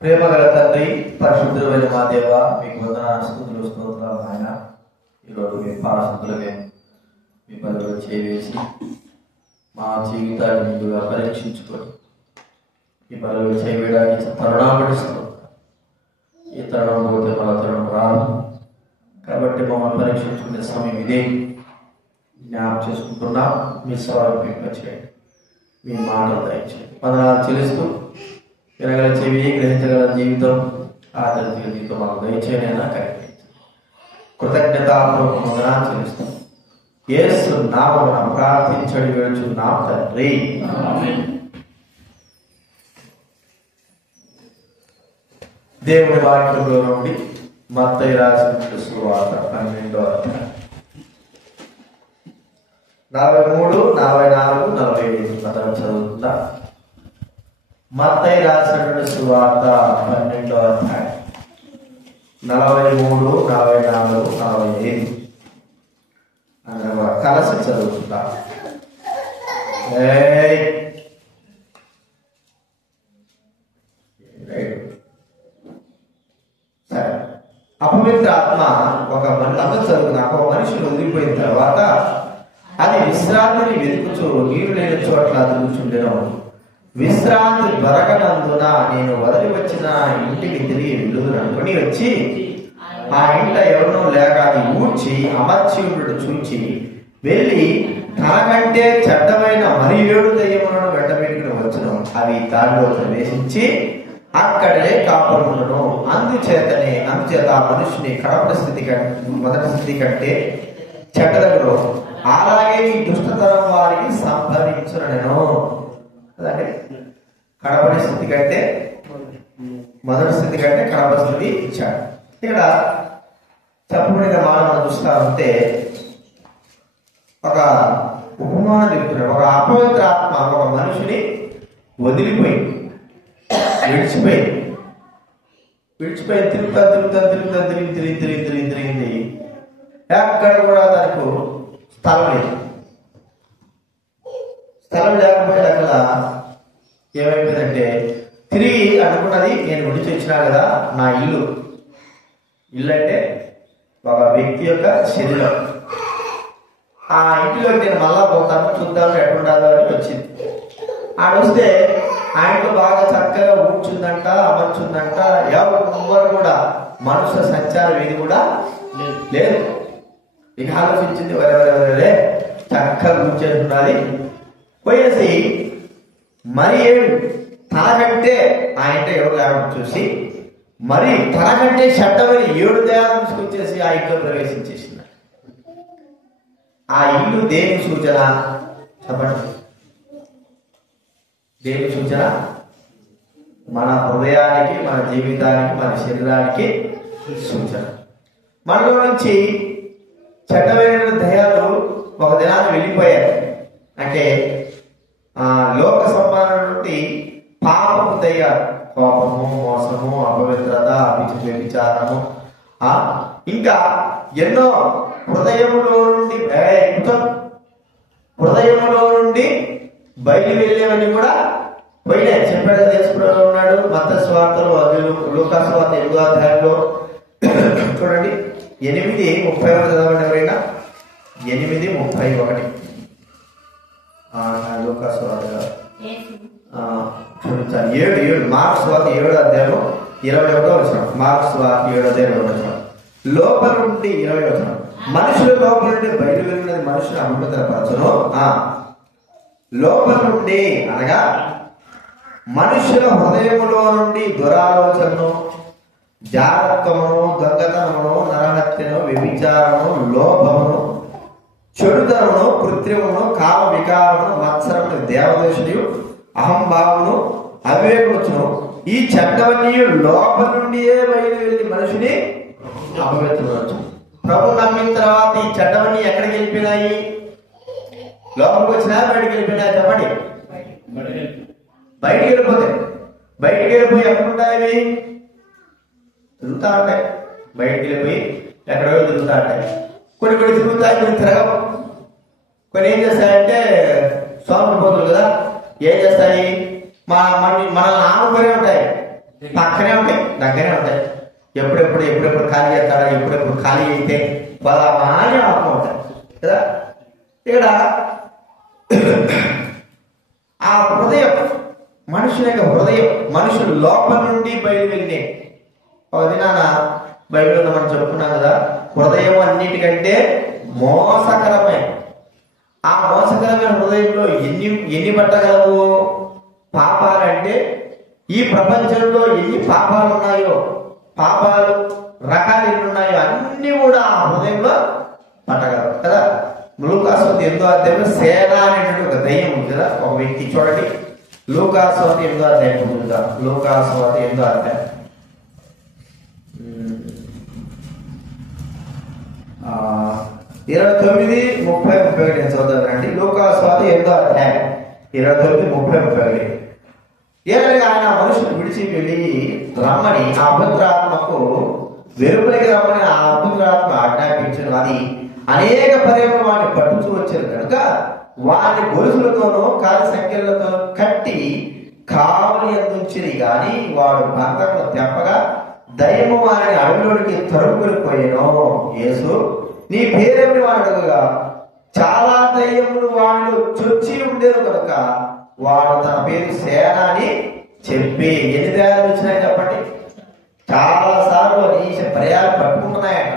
ప్రేమగల తండ్రి, పరిశుద్ధులైన మా దేవ, మీకు వందనాలు, స్తుతులు, స్తోత్రాలు నాయన. ఈరోజు మీ పాదశుద్ధులకే మీ పనులు చేసి మా జీవితాన్ని ముందుగా పరీక్షించుకొని ఈ పనులు చేయడానికి తరుణం పడిస్తూ ఈ తరుణం పోతే మన తరుణం రాదు కాబట్టి మమ్మల్ని పరీక్షించుకునే సమయం ఇదే. జ్ఞాపకం చేసుకుంటున్నాం. మీ సవాలు చేయండి, మీ మాటలు దయచేయండి. వందనాలు చెల్లిస్తూ వినగల చెవి, గ్రహించగల జీవితం, ఆచరించగల జీవితం మాకు దయచేయనైనా కలిగి కృతజ్ఞతాపూర్వక వందనాలు చెల్లిస్తాం. యేసు నామమున ప్రార్థించడి వేడుచున్నాం తండ్రి. దేవుని వాక్యంలో నుండి మత్తయి రాసిన సువార్త 12వ అధ్యాయం 43, 44, 45 పదం చదువుతుందా? మత్తయి రాసినటువంటి సువార్త 12వ అధ్యాయం 43, 44, 45 కలిసి చదువుతుందా? సరే. అపవిత్ర ఆత్మ ఒక మనిషిని వదిలిపోయిన తర్వాత అది విశ్రాంతిని వెతుకుచూ నీరు లేని చోట్ల కూర్చుండెను. విశ్రాంతి దొరకనందున నేను వదిలి వచ్చిన ఇంటికి తిరిగి వెళ్ళుదుననుకొని వచ్చి ఆ ఇంట ఎవరినో లేక అది ఊడ్చి అమర్చి ఉండడు చూచి వెళ్ళి తనకంటే చెడ్డమైన మరి 7 దయ్యములను వెంటబెట్టుకుని వచ్చును. అవి దానిలో ప్రవేశించి అక్కడే కాపాడును. అందుచేత ఆ మనుషుని కడపటి స్థితి మొదటి స్థితి కంటే చెడ్డదగును. అలాగే ఈ దుష్టతరం వారికి సంభవించునను. అదంటే కడపటి స్థితి కంటే మొదటి స్థితి కంటే కడప స్థితి ఇచ్చాడు. ఇక్కడ చెప్పబడిన మానవ చూస్తామంటే ఒక ఉపమానం చెప్తున్నాడు. ఒక అపవిత్ర ఆత్మ ఒక మనిషిని వదిలిపోయింది, విడిచిపోయి తిరిగింది. ఎక్కడ కూడా తనకు స్థలం లేదు. స్థలం లేకపోయిన అక్కడ ఏమైపోయిందంటే తిరిగి అనుకున్నది, నేను విడిచి వచ్చినా కదా నా ఇల్లు అంటే ఒక వ్యక్తి యొక్క శరీరం, ఆ ఇంటిలో నేను మళ్ళా పోతాను, చూద్దాము ఎట్లుండాలో అని వచ్చింది. ఆడొస్తే ఆ ఇంట్లో బాగా చక్కగా ఊడ్చుందంట, అమర్చుందంట. ఎవరు కూడా మనుషుల సంచారం ఏది కూడా లేదు. ఇక ఆలోచించింది, వరే చక్కగా కూర్చేస్తున్నది. పోయేసి మరి తనకంటే ఆ ఇంట ఎవరు లేకుండా చూసి మరి తనకంటే చెడ్డమని 7 దయ్యాలను తీసుకొచ్చేసి ఆ ఇంట్లో ప్రవేశించేసింది. ఆ ఇల్లు దేని సూచన చెప్పండి? దేని సూచన? మన హృదయానికి, మన జీవితానికి, మన శరీరానికి సూచన. మనలో నుంచి చెడ్డమైన దయ్యాలు ఒక దినాన్ని వెళ్ళిపోయారు. అంటే లోక సంబంధం నుండి పాపము దయ్యాలు, కోపము, మోసము, అపవిత్రత, వ్యభిచారము, ఇంకా ఎన్నో హృదయములో నుండి బయలు వెళ్ళేవన్నీ కూడా పోయినాయి. చెప్పాడు దేశంలో ఉన్నాడు. మత్తయి సువార్తలో, లూకా సువార్త 8వ అధ్యాయంలో చూడండి 8:31 చదవండి ఎవరైనా. 8:31 లూకా సువార్త చూపించాలి. 7 మార్క్స్ సువార్త 7వ అధ్యాయం 21వ వచనం. మార్క్స్ సువార్త 7వ అధ్యాయం 21వ వచనం. లోపల నుండి 20వ వచనం. మనుషుల లోపల నుండి బయట వెళ్ళినది మనుషులు అపవిత్రపరచును. లోపల నుండి అనగా మనుషుల హృదయములో నుండి దురాలోచనను, జాగ్రత్తమును, దొంగతనమును, నరహత్యను, వ్యభిచారమును, లోభమును, చెడుతనమును, కృత్రిమమును, కామ వికారమును, మత్సరమును, దేవదోషుడు, అహంభావమును, అవివేకమును, ఈ చెడ్డవన్నీ లోపల నుండియే బయలు వెళ్ళి మనిషిని అపవిత్రపరచు. ప్రభు నమ్మిన తర్వాత ఈ చెడ్డవన్నీ ఎక్కడికి వెళ్ళిపోయినాయి? లోపలికి వచ్చినా బయటికి వెళ్ళిపోయినాయి? చెప్పండి. బయటికి వెళ్ళిపోయి ఎక్కడుంటాయి? తిరుగుతా ఉంటాయి. బయటికి వెళ్ళిపోయి ఎక్కడో తిరుగుతా ఉంటాయి. కొన్ని తిరుగుతాయి, కొన్ని తిరగవు. కొన్ని ఏం చేస్తాయంటే సోమరిపోతులు కదా, ఏం చేస్తాయి? మనల్ని ఆనుకొని ఉంటాయి. పక్కనే ఉంటాయి, దగ్గరే ఉంటాయి. ఎప్పుడెప్పుడు ఖాళీ చేస్తాడా, ఎప్పుడెప్పుడు ఖాళీ అయితే బలమాని ఆత్మ ఉంటాయి కదా. ఇక్కడ ఆ హృదయం, మనుషుల యొక్క హృదయం, మనుషులు లోపల నుండి బయలు వెళ్ళే ఒక దినాన బైబిల్లో మనం చెప్పుకున్నాం కదా, హృదయం అన్నిటికంటే మోసకరమైన. ఆ మోసకరమైన హృదయంలో ఎన్ని పట్టగలవు పాపాలంటే, ఈ ప్రపంచంలో ఎన్ని పాపాలు ఉన్నాయో, పాపాలు రకాలు ఎన్ని ఉన్నాయో అన్ని కూడా ఆ హృదయంలో పట్టగలవు కదా. లూకాసు 8వ అధ్యాయంలో సేన అనేటువంటి ఒక దయ్యం ఉంది కదా, ఒక వ్యక్తి. చూడండి, లూకాసు 8వ అధ్యాయం ముందుగా, లూకాసు 8వ అధ్యాయం 29-30-31 నేను చదువుతానండి. లూకాసు 8వ అధ్యాయం 29-30-31. ఏదైనా ఆయన మనుషులు విడిచి వెళ్ళి రమ్మని ఆ అపవిత్రాత్మకు, వెలుపలికి రమ్మని ఆ అపవిత్రాత్మ ఆజ్ఞాపించను. అది అనేక పర్యాలు వాడిని పట్టుచూ వచ్చారు కనుక వారిని గొలుసులతోనూ కాలి సంఖ్యలతో కట్టి కావలి అందించిరి. గాని వాడు బంధకులు తెప్పగా దయ్యము వారిని అడవిలోనికి తరుముకొని పోయాను. యేసు నీ పేరేమి వాడుగా చాలా దయ్యములు వాడిలో చొచ్చి ఉండేది కనుక వాడు తన పేరు సేన అని చెప్పి. ఎన్ని దయాలు వచ్చినాయి చెప్పండి. చాలా సార్లు నీచ ప్రయాలు పట్టుకుంటున్నాయట.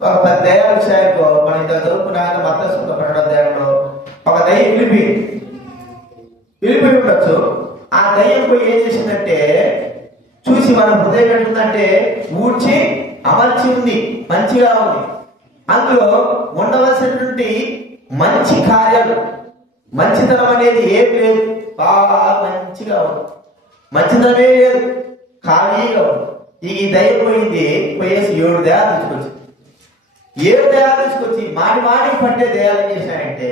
ఒక 10 దయాలు వచ్చాయో మనం ఇంత చదువుకున్నాక మత్తయి 12వ అధ్యాయంలో ఒక దయ్యం వెళ్ళిపోయి ఉండొచ్చు. ఆ దయ్యం పోయి ఏం చేసిందంటే, చూసి మన హృదయం ఎట్లుందంటే ఊడ్చి అమర్చి ఉంది, మంచిగా ఉంది. అందులో ఉండవలసినటువంటి మంచి కార్యాలు, మంచితనం అనేది ఏం లేదు, బాగా మంచిగా ఉంది, మంచితనమే లేదు, ఖాళీగా ఉంది. ఈ దయ్యం పోయేసి 7 దయాలు తీసుకొచ్చి 7 దయాలు తీసుకొచ్చి మాటికి పట్టే దయాలు ఏం చేసినాయంటే,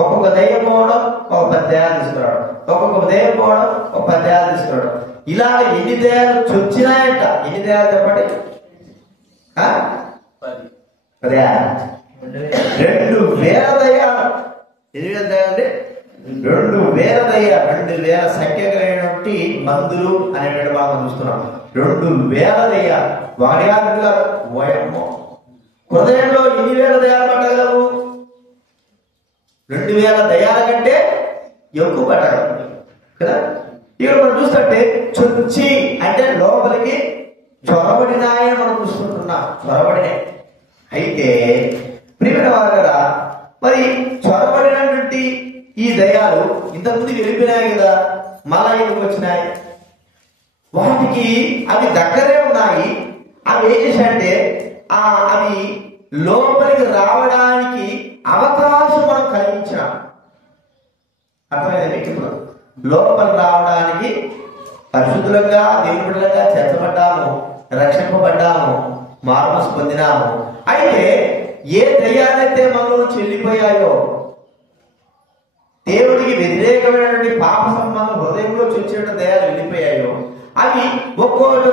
ఒక్కొక్క దయ్యం పోవడం ఒక 10 దయాలు తీసుకురావడం, ఒక్కొక్క దయ్యం పోవడం ఒక 10 దయాలు తీసుకురావడం. ఇలా ఎన్ని దయాలు చొచ్చినాయంట. ఎన్ని దయాలు చెప్పండి? 2000 దయ్యాలు. 2000 దయ్యాలు అంటే 2000 దయ్యాలు. 2000 సంఖ్య కలిగినటువంటి మందులు అనేటువంటి భాగం చూస్తున్నాం. 2000 దయ్యాలు. వాడి గారు ఓయమ్మో, హృదయంలో ఎన్ని వేల దయాలు పట్టగలవు? 2000 దయాల కంటే ఎక్కువ పట్టగలవు కదా. ఇక్కడ మనం చూస్తుంటే చొచ్చి అంటే లోపలికి చొరబడినాయని మనం చూసుకుంటున్నాం. చొరబడినాయి. అయితే ప్రియమైన వారు కదా, మరి చొరబడినటువంటి ఈ దయాలు ఇంతకుముందు వెళ్ళిపోయినాయి కదా, మళ్ళా ఎందుకు వచ్చినాయి? వాటికి అవి దగ్గరే ఉన్నాయి. అవి ఏం చేశాయంటే అవి లోపలికి రావడానికి అవకాశం మనం కలిగించాం. అర్థమైంది మీకు? ఇప్పుడు లోపల రావడానికి పరిశుద్ధులుగా, దేవుడులుగా చేర్చబడ్డాము, రక్షింపబడ్డాము, మార్మస్ పొందినాము. అయితే ఏ దయ్యాలైతే మనలో చెల్లిపోయాయో, దేవుడికి వ్యతిరేకమైనటువంటి పాప సంబంధం హృదయంలో చొచ్చిన దయాలు వెళ్ళిపోయాయో, అవి ఒక్కోటి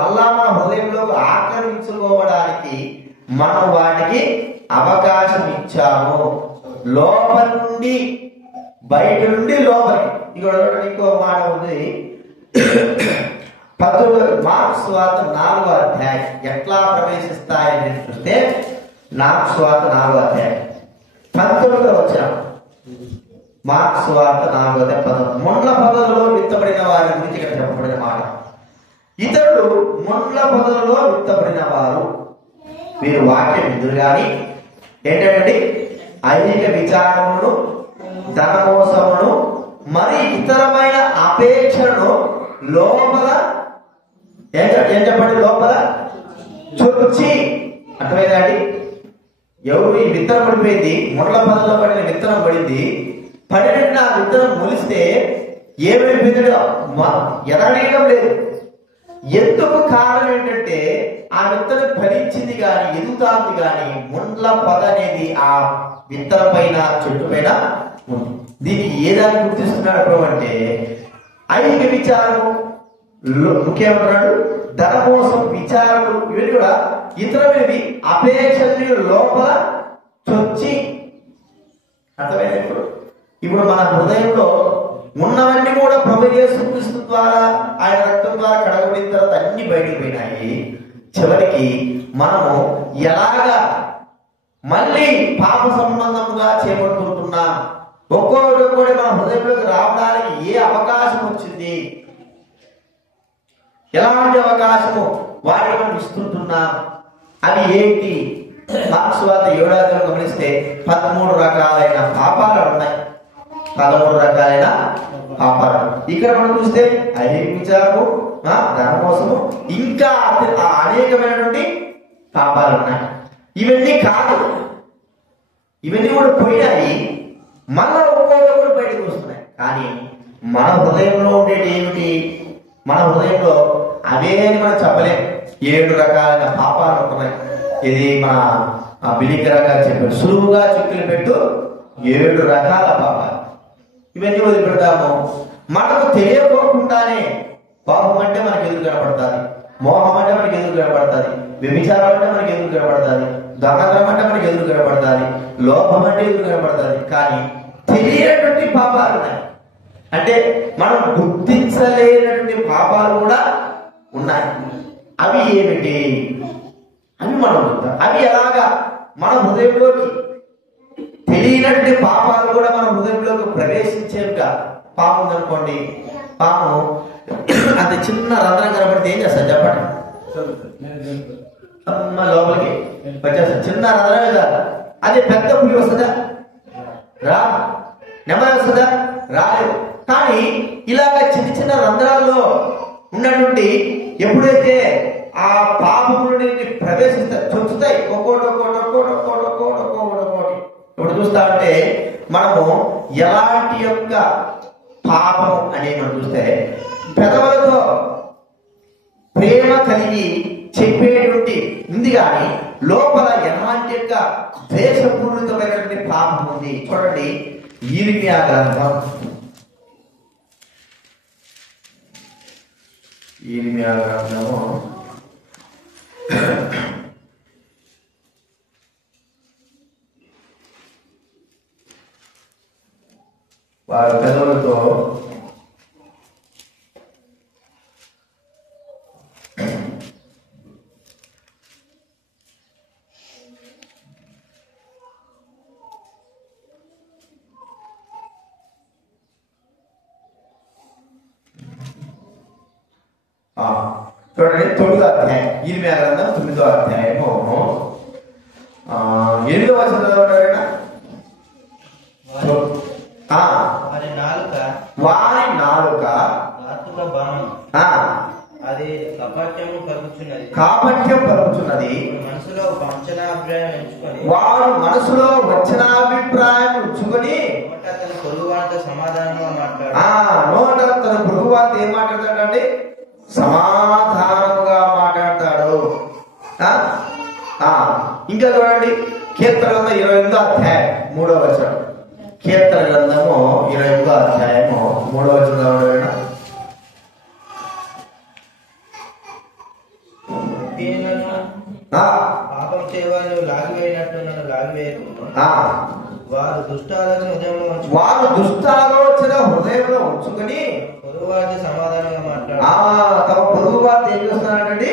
మళ్ళా మన హృదయంలో ఆక్రమించుకోవడానికి మనం వాటికి అవకాశం ఇచ్చాము. లోపల నుండి బయట నుండి లోపలికి. ఇక్కడ ఇంకో మాట ఉంది. 19 మార్క్స్ వార్త 4వ అధ్యాయం ఎట్లా ప్రవేశిస్తాయని చూస్తే, మార్క్స్ వార్త 4వ అధ్యాయం 19వ వచనం. మార్క్స్ వార్త 4వ అధ్యాయం 19. ముండ్ల పొదలలో విత్తబడిన వారి గురించి ఇక్కడ చెప్పబడిన మాట. ఇతరులు ముండ్ల పొదలలో విత్తబడిన వారు, వీరు వాక్యం ఎదురు గాని ఏంటంటే ఐహిక విచారమును, ధనమోసమును, మరి ఇతరమైన అపేక్షను లోపల ఏం చెప్పండి, లోపల చొచ్చి. అర్థమైందండి? ఎవరు ఈ విత్తనం పడిపోయింది, ముండ్ల పొదలో పడిన విత్తనం పడింది. పడిన ఆ విత్తనం మొలిస్తే ఏమైపోయింది? ఎదగడం లేదు. ఎందుకు కారణం ఏంటంటే ఆ విత్తనం ఫలించింది కానీ, ఎదుగుతాంది కానీ, ముండ్ల పొద అనేది ఆ విత్తనం పైన, చెట్టు పైన ఉంది. దీనికి ఏదాన్ని గుర్తిస్తున్నాడు అంటే ఐహిక విచారం, ముఖ్యమంటాడు ధనమోసం, విచారములు, ఇవి కూడా ఇతరమైనవి అపేక్షలు లోపల చొచ్చి. అర్థమైనప్పుడు ఇప్పుడు మన హృదయంలో ఉన్నవన్నీ కూడా ప్రభు యేసు క్రీస్తు ద్వారా ఆయన రక్తం ద్వారా కడగబడిన తర్వాత అన్ని బయటకు పోయినాయి. చివరికి మనము ఎలాగా మళ్ళీ పాప సంబంధంగా చేపడుతుంటున్నాం, ఒక్కొక్కటి మన హృదయంలోకి రావడానికి ఏ అవకాశం వచ్చింది, ఎలాంటి అవకాశము వాటిని మనం ఇస్తుంటున్నాం, అవి ఏంటి? మార్క్స్ వార్త 7వ అధ్యాయం గమనిస్తే 13 రకాలైన పాపాలు ఉన్నాయి. 13 రకాలైన పాపాలు ఇక్కడ మనం చూస్తే అహింసాము, ధనమోసము, ఇంకా అనేకమైనటువంటి పాపాలు ఉన్నాయి. ఇవన్నీ కాదు, ఇవన్నీ కూడా పోయినాయి, మళ్ళా ఒక్కొక్కటి కూడా బయటకు వస్తున్నాయి. కానీ మన హృదయంలో ఉండేది ఏమిటి? మన హృదయంలో అవే అని మనం చెప్పలేం. 7 రకాలైన పాపాలు ఉంటున్నాయి. ఇది మన బిలికరా గారు చెప్పారు, సులువుగా చిక్కులు పెట్టు 7 రకాల పాపాలు. ఇవన్నీ వదిలిపెడతాము. మనకు తెలియకోకుండానే పాపం అంటే మనకి ఎదురు కనపడుతుంది, మోహం అంటే మనకి ఎదురు కనపడుతుంది, వ్యభిచారం అంటే మనకి ఎదురు కనపడుతుంది, దొంగతనం అంటే మనకి ఎదురు కనపడుతుంది, లోపం అంటే ఎదురు కనపడుతుంది. కానీ తెలియనటువంటి పాపాలు ఉన్నాయి, అంటే మనం గుర్తించలేనటువంటి పాపాలు కూడా ఉన్నాయి. అవి ఏమిటి? అవి మనం అవి ఎలాగా మన హృదయంలోకి తెలియనటువంటి పాపాలు కూడా మన హృదయంలోకి ప్రవేశించేవిగా. పాము ఉందనుకోండి, పాము అంత చిన్న రంధ్రం కనబడితే ఏం చేస్తారు చెప్పండి? లోపలికి వచ్చేస్తారు. చిన్న రంధ్రమే కాదు, అదే పెద్ద పులి వస్తుందా? రా. నెమ్మది వస్తుందా? రాలేదు. కానీ ఇలాగ చిన్న చిన్న రంధ్రాల్లో ఉన్నటువంటి ఎప్పుడైతే ఆ పాపములని ప్రవేశిస్తాయి, చొచ్చుతాయి, ఒక్కోటి. ఇప్పుడు చూస్తా ఉంటే మనము ఎలాంటి యొక్క పాపం అనేది మనం చూస్తే పెదవులతో ప్రేమ కలిగి చెప్పేటువంటి ఉంది, కానీ లోపల ఎలాంటి యొక్క ద్వేషపూరితమైనటువంటి పాపం ఉంది. చూడండి, యిర్మీయా గ్రంథం, యిర్మీయా గ్రంథము 'వారి పెదవులతో చూడండి 9వ అధ్యాయం, యిర్మీయా గ్రంథం 9వ అధ్యాయము 8వ వచనం చదవండి. వారి నాలుక అది కాపట్యం పలుకుచున్నది, వారు మనసులో వచనాభిప్రాయం ఉంచుకొని తన పొరుగువారితో సమాధానంగా మాట్లాడు. నోట తన పొరుగువారితో ఏం మాట్లాడతాడండి? సమాధానముగా మాట్లాడతాడు. ఇంకా చూడండి, కీర్తన గ్రంథం 28వ అధ్యాయం 3వ వచనం. కీర్తన గ్రంథము 28వ అధ్యాయము 3వ వచనం. పాపం చేయవారు లాగివేయనట్టు నన్ను లాగివేయకు. వారు దుష్టాలోచన హృదయంలో ఉంచుకొని పొరుగువారితో సమాధానంగా మాట్లాడు. తమ పొరుగు వారితో ఏం చేస్తున్నారండి?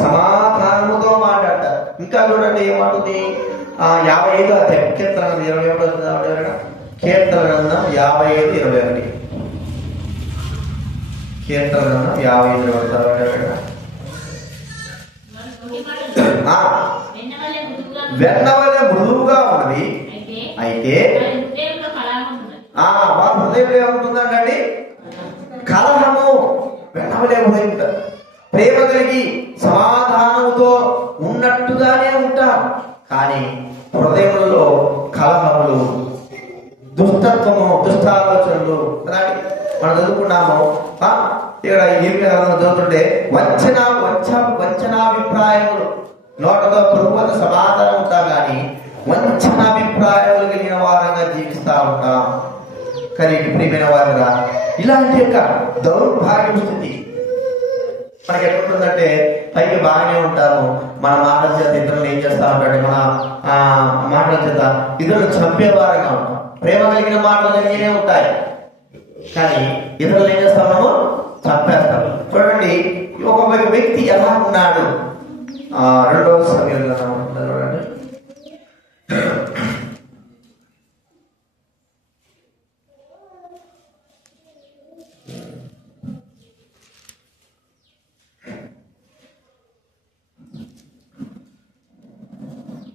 సమాధానముతో మాట్లాడతారు. ఇంకా చూడండి ఏమంటుంది? 55వ అధ్యాయం, కీర్తన 21. కీర్తన గ్రంథం 55:21. కీర్తన గ్రంథం 55:21. వెన్నవలె మృదువుగా ఉన్నది, అయితే వారి హృదయంలో ఏముంటుందండి? కలహము. వెన్నవలే హృదయం, ప్రేమ కలిగి సమాధానముతో ఉన్నట్టుగానే ఉంటాం, కానీ హృదయంలో కలహములు, దుష్టత్వము, దుష్టాలోచనలు. మనం చదువుకున్నాము ఇక్కడ చదువుతుంటే వంచనాభిప్రాయములు. నోటతో ప్రభుత్వ సమాధానం ఉంటాం, కానీ వంచనాభిప్రాయాలు కలిగిన వారంగా జీవిస్తా ఉంటాం. కానీ ప్రియమైన వారుగా ఇలాంటి యొక్క దౌర్భాగ్యం స్థితి మనకి ఎట్లుంటుందంటే, పైకి బాగానే ఉంటాము, మన మాటల చేత ఇతరులను ఏం చేస్తా ఉంటాడు? మన మాటల చేత ఇతరులు చంపేవారంగా ఉంటాం. ప్రేమ కలిగిన మాటలు కలిగినే ఉంటాయి, కానీ ఇతరులు ఏం చేస్తాము? ఉన్నాడు. రెండవ సమయంలో చూడండి.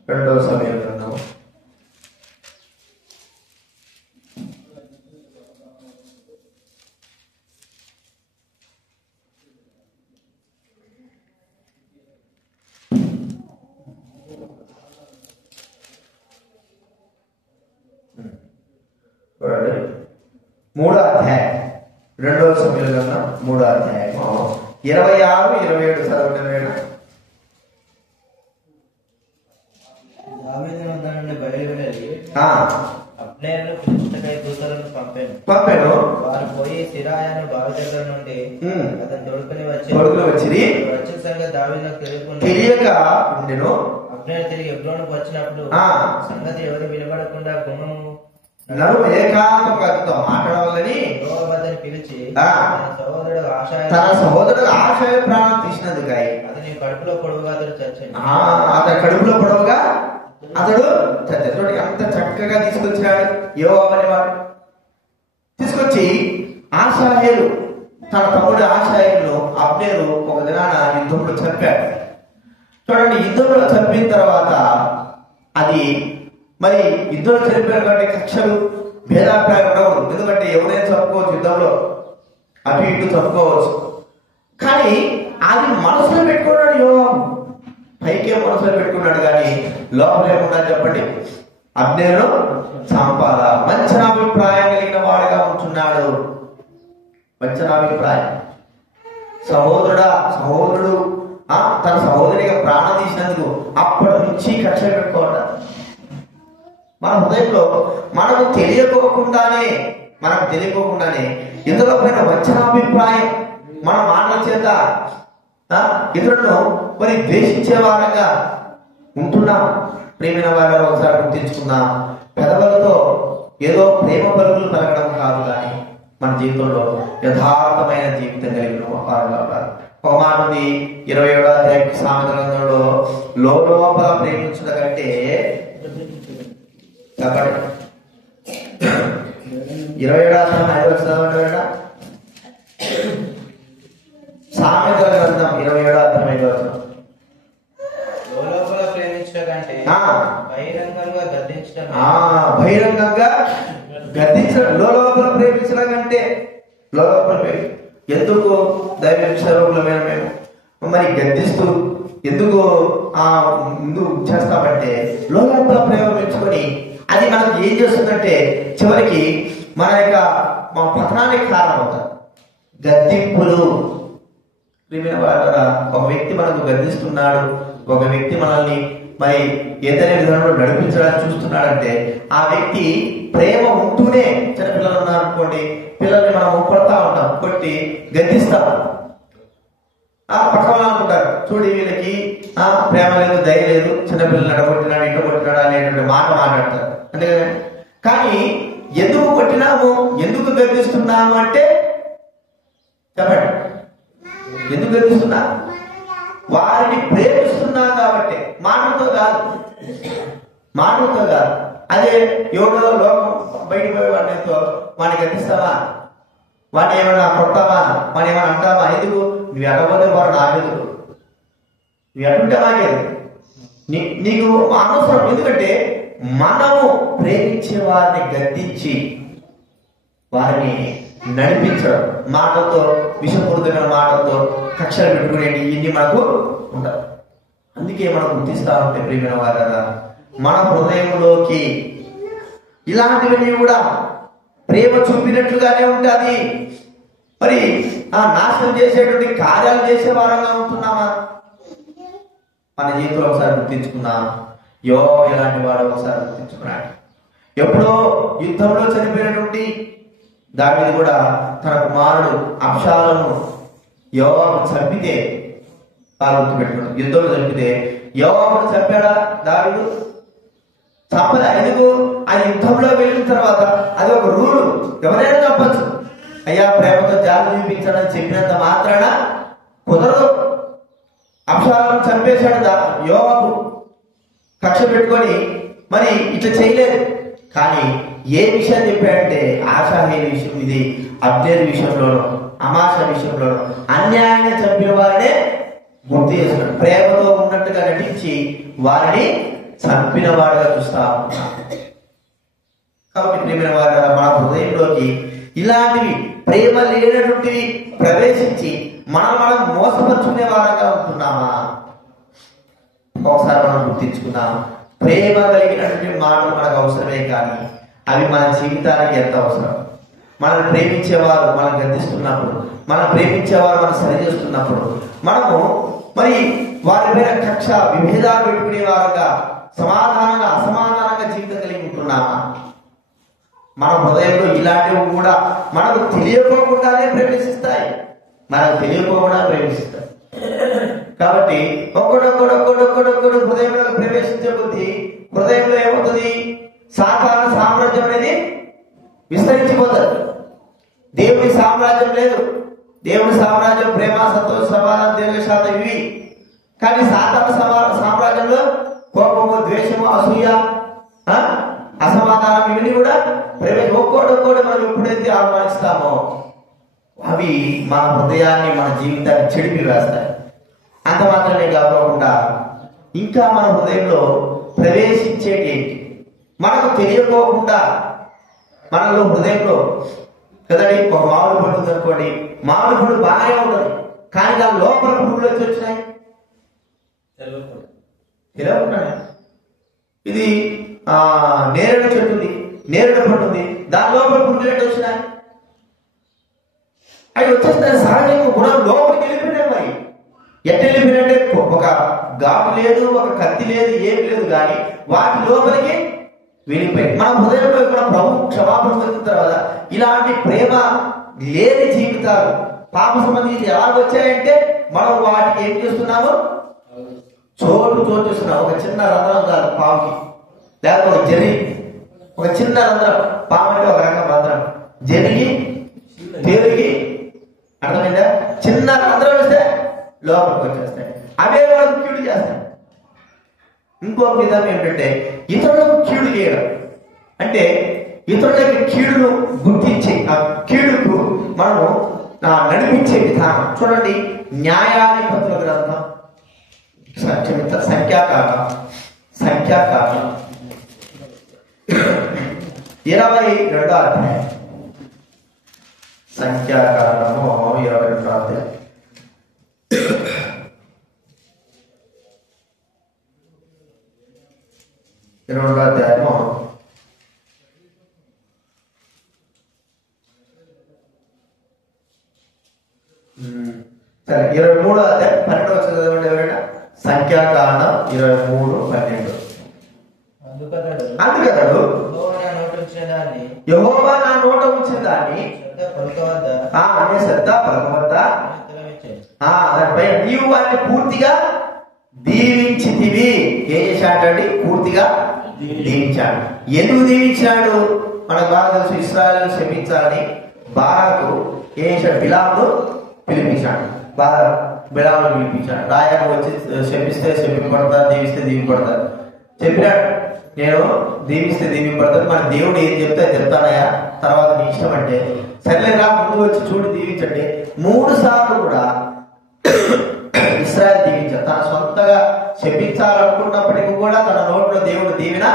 రెండవ సమయంలో చూడండి, 3వ అధ్యాయం, రెండవ సమయంలో 3వ అధ్యాయం 26, 27 చదవండి. దావీదు వద్ద నుండి బయలువెళ్ళి అబ్నేరును పిలుచుటకై దూతలను పంపాను. వారు పోయి సిరాయాను బావి దగ్గర నుండి అతను తొడుకుని వచ్చి వచ్చిన సంగతి దావీదుకు తెలియక ఉండెను. అబ్నేరు తిరిగి హెబ్రోనుకు వచ్చినప్పుడు సంగతి ఎవరు వినబడకుండా గుమ్మము ఏకాంతంగా మాట్లాడాలని యెహోవాను పిలిచి తన సహోదరుడు ఆశయ ప్రాణం తీసినందుకు అతని కడుపులో పొడవుగా అతడు చచ్చాడు. అతని కడుపులో పొడవుగా అతడు చచ్చాడు. అంత చక్కగా తీసుకొచ్చినాడు యోవాబు అనేవాడు. తీసుకొచ్చి ఆశాహేలు తన తమ్ముడు ఆశాహేలు అబ్నేరు ఒక దినాన యుద్ధంలో చంపాడు. చూడండి, యుద్ధంలో చంపిన తర్వాత అది మరి యుద్ధంలో చనిపోయిన కాబట్టి కక్షలు భేదాభిప్రాయం ఉండవు. ఎందుకంటే ఎవరైనా చంపుకోవచ్చు, యుద్ధంలో అటు ఇటు చంపుకోవచ్చు. కానీ అది మనసులో పెట్టుకున్నాడు యోవాబు. పైకే మనసులో పెట్టుకున్నాడు కానీ లోపల ఏమున్నా చెప్పండి, అబ్నేరు చంపాలా. మంచి అభిప్రాయం కలిగిన వాడుగా ఉంటున్నాడు. మంచి అభిప్రాయం. సహోదరుడు తన సహోదరిగా ప్రాణం తీసినందుకు అప్పటి నుంచి కక్ష పెట్టుకోవడం. మన హృదయంలో మనకు తెలియకోకుండానే ఇతరుల పైన వంచనాభిప్రాయం మన మాటల చేత ఇతరులను మరి ద్వేషించే వారంగా ఉంటున్నాం. ప్రేమైన వారిని ఒకసారి గుర్తించుకుందాం. పెదవులతో ఏదో ప్రేమ పలుకులు పలకడం కాదు, కానీ మన జీవితంలో యథార్థమైన జీవితం కలిగిన వారుగా ఉండాలి. ఒక మాట ఉంది 27వ అధ్యాయం సామెతల గ్రంథంలో, లోపల ప్రేమించడం కంటే చెప్పండి 27వ అధ్యాయం 5వ వచనం సామెతల గ్రంథం 27వ అధ్యాయం 5వ వచనం. లోపల ప్రేమించడం కంటే బహిరంగంగా గద్దించడం. బహిరంగంగా గద్దించడం, లోపల ప్రేమించడం కంటే లోపల ఎందుకు దైవ స్వరూపులమైన మేము మరి గద్దిస్తూ ఎందుకు ముందు చేస్తామంటే లోపల ప్రేమ పెంచుకొని అది మనకు ఏం చేస్తుందంటే చివరికి మన పతనానికి కారణం అవుతుంది. గద్దింపులు. ఒక వ్యక్తి మనకు గద్దిస్తున్నాడు, ఒక వ్యక్తి మనల్ని మరి ఏదైనా విధానంలో నడిపించడానికి చూస్తున్నాడంటే ఆ వ్యక్తి ప్రేమ ఉంటూనే, చిన్న పిల్లలు ఉన్నారు అనుకోండి, పిల్లల్ని మనం కొడతా ఉంటాం, కొట్టి గద్దిస్తాం. పక్కన అనుకుంటారు, చూడు వీళ్ళకి ప్రేమ లేదు, దయ లేదు, చిన్నపిల్లలు నడగొట్టినాడు, ఇంట కొట్టినాడు అనేటువంటి మాట మాట్లాడతారు. అంతే కదా. కానీ ఎందుకు కొట్టినాము, ఎందుకు గద్దిస్తున్నాము అంటే చెప్పండి, ఎందుకు గద్దిస్తున్నా? వారిని ప్రేమిస్తున్నా కాబట్టి. మాటలతో కాదు. అదే ఎవడో లోకం బయట పోయి వాడిని గద్దిస్తావా, వాడిని ఏమైనా కొడతావా, వాడిని ఏమైనా అంటావా? ఎందుకు? నువ్వు ఎక్కకపోతే వాడు నాగదు, నువ్వు ఎక్కడుంటే నాగేది, నీకు అనవసరం. ఎందుకంటే మనము ప్రేమించే వారిని గద్దించి వారిని నడిపించడం, మాటలతో విషపూరితమైన మాటలతో కక్షలు పెట్టుకునేవి ఇన్ని మనకు ఉండవు. అందుకే మనం గుర్తిస్తా ఉంటే ప్రియమైన వారా, మన హృదయంలోకి ఇలాంటివన్నీ కూడా ప్రేమ చూపినట్లుగానే ఉంటుంది. మరి నాశనం చేసేటువంటి కార్యాలు చేసే వారంగా ఉంటున్నామా? మన జీవితంలో ఒకసారి గుర్తించుకున్నాం. యోవాబు ఎలాంటి వాడు ఒకసారి గుర్తించుకున్నాడు. ఎప్పుడో యుద్ధంలో చనిపోయినటువంటి దావీదు కూడా తన కుమారుడు అబ్షాలోము యోవాబు చంపితే గుర్తుపెట్టుకున్నాడు. యుద్ధంలో చంపితే యోవాబును చంపాడా దావీదు? చంపదా. ఎందుకు? అది యుద్ధంలో వెళ్ళిన తర్వాత అది ఒక రూలు, ఎవరైనా చంపచ్చు. అయ్యా ప్రేమతో జాలి చూపించాలని చెప్పినంత మాత్రాన కుదరదు. అబ్షాలోమును చంపేశాడు యోవాబు కక్ష పెట్టుకొని, మరి ఇట్లా చేయలేదు. కానీ ఏ విషయం చెప్పాడంటే ఆషాహేలు విషయం, ఇది అబ్నేరు విషయంలోనూ అమాషా విషయంలోనూ అన్యాయంగా చంపిన వారినే గుర్తు చేస్తున్నాడు. ప్రేమతో ఉన్నట్టుగా నటించి వారిని చంపిన వాడుగా చూస్తా ఉన్నాడు. కాబట్టి ప్రేమైన వారు మన హృదయంలోకి ఇలాంటివి ప్రేమ లేనటువంటివి ప్రవేశించి మనం మోసపరుచుకునే వారంగా ఉంటున్నామా? ఒకసారి మనం గుర్తించుకుందాం. ప్రేమ కలిగినటువంటి మాటలు మనకు అవసరమే, కానీ అవి మన జీవితానికి ఎంత అవసరం. మనం ప్రేమించేవారు మనం గర్దిస్తున్నప్పుడు, మనం ప్రేమించేవారు మనం సరిచేస్తున్నప్పుడు, మనము మరి వారి మీద కక్ష విభేదాలు పెట్టుకునే వారుగా సమాధానంగా అసమాధానంగా జీవితం కలిగి ఉంటున్నామా? మన హృదయంలో ఇలాంటివి కూడా మనకు తెలియకోకుండానే ప్రవేశిస్తాయి, మనకు తెలియకోకుండా ప్రవేశిస్తాయి. కాబట్టి ఒక్కడొక్కడు హృదయంలో ప్రవేశించే కొద్దీ హృదయంలో ఏమవుతుంది? సాతాను సామ్రాజ్యం అనేది విస్తరించిపోతుంది. దేవుని సామ్రాజ్యం లేదు. దేవుని సామ్రాజ్యం ప్రేమ, సంతోష, సమాధానం, దీర్ఘశాంతం ఇవి. కానీ సాతాను సామ్రాజ్యంలో కోపము, ద్వేషము, అసూయ, అసమాధానం ఇవన్నీ కూడా ఒక్కోటి మనం ఎప్పుడైతే ఆహ్వానిస్తామో అవి మన హృదయాన్ని, మన జీవితాన్ని చెడిపి వేస్తాయి. అంత మాత్రమే కాకుండా ఇంకా మన హృదయంలో ప్రవేశించేటి మనకు తెలియకోకుండా మనలో హృదయంలో కదండి, ఒక మామిడి పండు ఉంది అనుకోండి, మామిడి పండు బాగానే ఉంటుంది, కానీ దాని లోపల పురుగులు వచ్చి వచ్చినాయి తెలియకుండా. ఇది నేరేడు చెట్టు ఉంది, నేరేడు పండు ఉంది, దాని లోపల పురుగులు ఎట్టు వచ్చినాయి? అవి వచ్చేసి దాని సహజంగా గుణం లోపలికి వెళ్ళిపోయినాయి. మరి ఎట్ట వెళ్ళిపోయినంటే ఒక ఘాటు లేదు, ఒక కత్తి లేదు, ఏమి లేదు, కానీ వాటి లోపలికి వెళ్ళిపోయి మన హృదయంలో కూడా ప్రభు క్షమాపణ పొందిన తర్వాత ఇలాంటి ప్రేమ లేని జీవితాలు పాప సంబంధించి ఎలా వచ్చాయంటే మనం వాటికి ఏం చేస్తున్నాము? చోటు చేస్తున్నాం. ఒక చిన్న రంధ్రం కాదు పాముకి, లేకపోతే ఒక జరిగి ఒక చిన్న రంధ్రం, పాము అంటే ఒక రకం రంధ్రం, జరిగి తిరిగి, అర్థమైందా? చిన్న రంధ్రం వేస్తే లోపలికి వచ్చేస్తాయి. అవే వాళ్ళకి కీడు చేస్తాయి. ఇంకొక విధం ఏంటంటే ఇతరులకు కీడు చేయడం, అంటే ఇతరులకి కీడును గుర్తించి ఆ కీడుకు మనము నడిపించే విధానం. చూడండి, న్యాయాధిపతుల గ్రంథం సంఖ్యాకాండం 22వ అధ్యాయం. సంఖ్యాకాండము 22వ అధ్యాయం. అధ్యాయము 23వ అధ్యాయం 12వ చదవండి ఎవరైనా. సంఖ్యాకాండం 23:12. అందుకతడు యెహోవా నా నోట ఉంచిన దాన్ని అనే శ్రద్ధ పలకవద్దా, దానిపై నీవు వారిని పూర్తిగా దీవించితివి. ఏం చేశాడండి? పూర్తిగా దీవించాడు. ఎందుకు దీవించాడు? మనకు బాగా తెలుసు, ఇశ్రాయేలును శపించాలని బారాకు ఏం చేశాడు? బిలామును పిలిపించాడు. బిలామును పిలిపించాడు. రాయను వచ్చి శపిస్తే శపింపడతారు, దీవిస్తే దీవిపడతారు చెప్పినాడు. నేను దీవిస్తే దీవిపడతాను, మన దేవుడు ఏం చెప్తే చెప్తానయా, తర్వాత నీ ఇష్టం అంటే సరే రా ముందు వచ్చి చూడు దీవించండి. 3 సార్లు కూడా ఇశ్రాయేలు దీవించాడు. తన సొంతగా శపించాలనుకున్నప్పటికీ కూడా తన నోట్లో దేవుడు దీవెన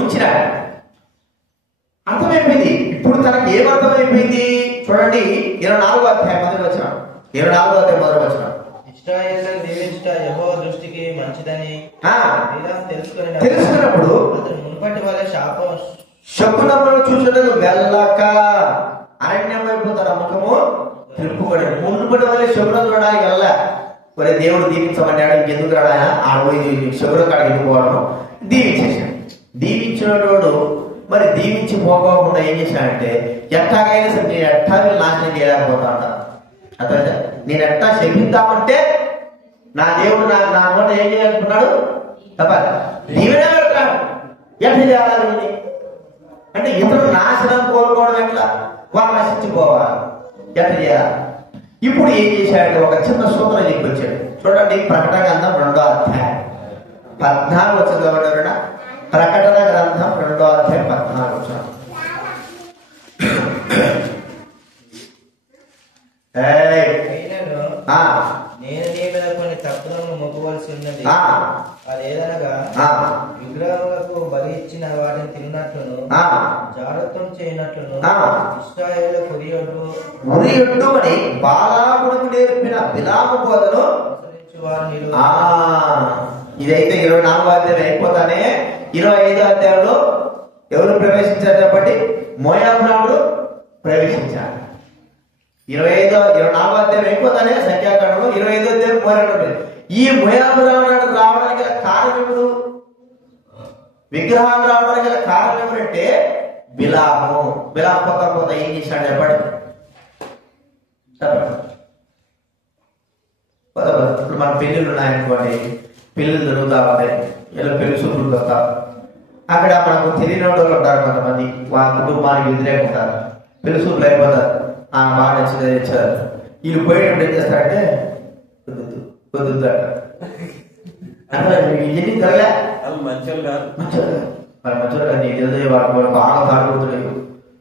ఉంచినాడు. అర్థమైపోయింది. ఇప్పుడు తనకి ఏమర్థమైపోయింది? చూడండి, 24వ అధ్యాయం మొదటి వచనం. 24వ అధ్యాయం మొదటి వచనం. ఇశ్రాయేలును దీవించుట యెహోవా దృష్టికి మంచిదని తెలుసుకున్నప్పుడు మునుపటి వలె శకునములను చూచుటకు వెళ్ళక అరణ్యం వైపు తన ముఖము తిప్పుబడి, మునుపటి వలె శకునం చూడడానికి వెళ్ళ. మరి దేవుడు దీవించమన్నాడు, ఇంకెందుకు రాడా ఆడపోయి శకునం కాడ వెళ్ళిపోవడం. దీవించేసాడు. దీవించినోడు మరి దీవించి పోకోకుండా ఏం చేశాడంటే ఎట్టాగైనా సరే నేను ఎట్టా నాశనం చేయలేకపోతా అంటాను. అర్థమైందా? నేను ఎట్టా శపిద్దామంటే నా దేవుడు నా నోట ఏం చేయాలనుకున్నాడు? తప్పదు నీవే పెడతాడు. ఎట్లా చేయాలి అంటే ఇతరులు నాశనం కోరుకోవడం ఎట్లా? వాళ్ళు నశించిపోవాలి. ఎట్లా చేయాలి? ఇప్పుడు ఏం చేశాడు? ఒక చిన్న సూత్రం చెప్పి వచ్చాడు. చూడండి, ప్రకటన గ్రంథం 2వ అధ్యాయం 14 వచ్చింది కాబట్టి ప్రకటన గ్రంథం 2వ అధ్యాయం 14 వచ్చిన నేను నీ మీద కొన్ని తప్పులను మొక్కవలసి ఉన్నది. అదేదనగా విగ్రహములకు బలి ఇచ్చిన వాటిని తిన్నట్లును, జాగ్రత్తం చేయనట్లును, ఇశ్రాయేలు ఉరియొడ్డు అని బాలాకుడుకు నేర్పిన బిలాము బోధను ఇదైతే 24వ అధ్యాయం అయిపోతానే 25వ అధ్యాయంలో ఎవరు ప్రవేశించారు చెప్పండి? మోయాబు ప్రవేశించారు. 24వ అధ్యాయం అయిపోతానే సంఖ్యాకాండంలో 25వ అధ్యాయం మోయాబు. ఈ మోయాబు రావడానికి గల కారణం ఎవరు? విగ్రహాలు రావడానికి గల కారణం ఎవరంటే బిలాము. బిలాము పోత ఏం చేశాడు చెప్పండి? ఇప్పుడు మన పెళ్ళిళ్ళు ఉన్నాయనుకోండి, పెళ్ళిళ్ళు జరుగుతా ఉంటాయి, ఇలా పెళ్లి చూపులు వస్తా, అక్కడ మనకు తెలియని వాళ్ళు ఉంటారు కొంతమంది, వాళ్ళ కుటుంబానికి వ్యతిరేకంగా ఉంటారు. పెళ్లి చూపులు అయిపోతారు, బాగా నచ్చింది ఇచ్చారు. వీళ్ళు పోయేటప్పుడు ఏం చేస్తారంటే కుదురుద్దు అంటే ఎన్ని తరలే మంచోళ్ళు కానీ నీకు తెలియదు, వాడు బాగా తాడుకుంటున్నాడు,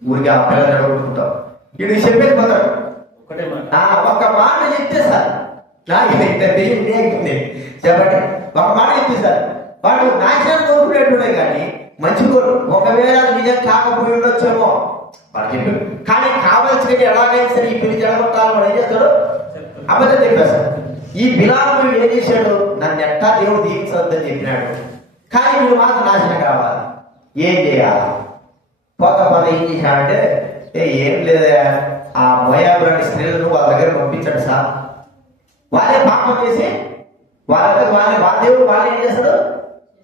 ఊరికి ఆ పిల్లలు నిలబడుకుంటాం. వీడు చెప్పేది పోతాడు, ఒక్క మాట చెప్తే సార్ చెప్పండి, ఒక మాట చెప్తే సార్ వాడు నాశనం కోరుకునేట్టుడే కానీ మంచి కోరు. ఒకవేళ నిజం కాకపోయి ఉండొచ్చేమో వాడు చెప్పాడు, కానీ కావాల్సిన ఎలాగైనా సరే ఈ పెళ్లి జరగొట్టాలి వాడు ఏం చేస్తాడు? అబద్ధం చెప్పేస్తాడు. ఈ బిలాము ఏం చేశాడు? నన్ను ఎట్టా దేవుడు దీవించవద్దని చెప్పినాడు, కానీ మీరు మాత్రం నాశనం కావాలి. ఏం చేయాలి? పోత ఏం చేశాడంటే ఏం లేదా, ఆ మోయాబురాని స్త్రీలను వాళ్ళ దగ్గర పంపించండి సార్, వాళ్ళే పాపం చేసి వాళ్ళ దేవుడు వాళ్ళు ఏం చేస్తాడు?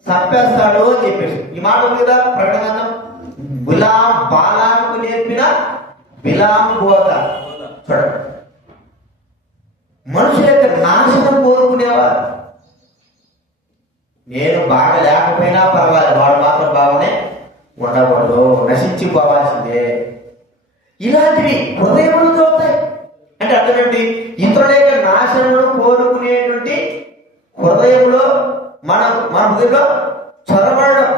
చంపేస్తాడు అని చెప్పేసి. ఈ మాట మీద ప్రకటన బాలాకు నేర్పిన బిలాము బోధ. చూడండి, మనుషుల యొక్క నాశనం కోరుకునేవారు. నేను బాగా లేకపోయినా పర్వాలేదు, వాడు మాత్రం బాగానే ఉండకూడదు, నశించిపోవాల్సిందే. ఇలాంటివి హృదయంలో దొరుకుతాయి. అంటే అర్థమేంటి? ఇతరుల యొక్క నాశనం కోరుకునేటువంటి హృదయంలో మన హృదయంలో చొరబడడం,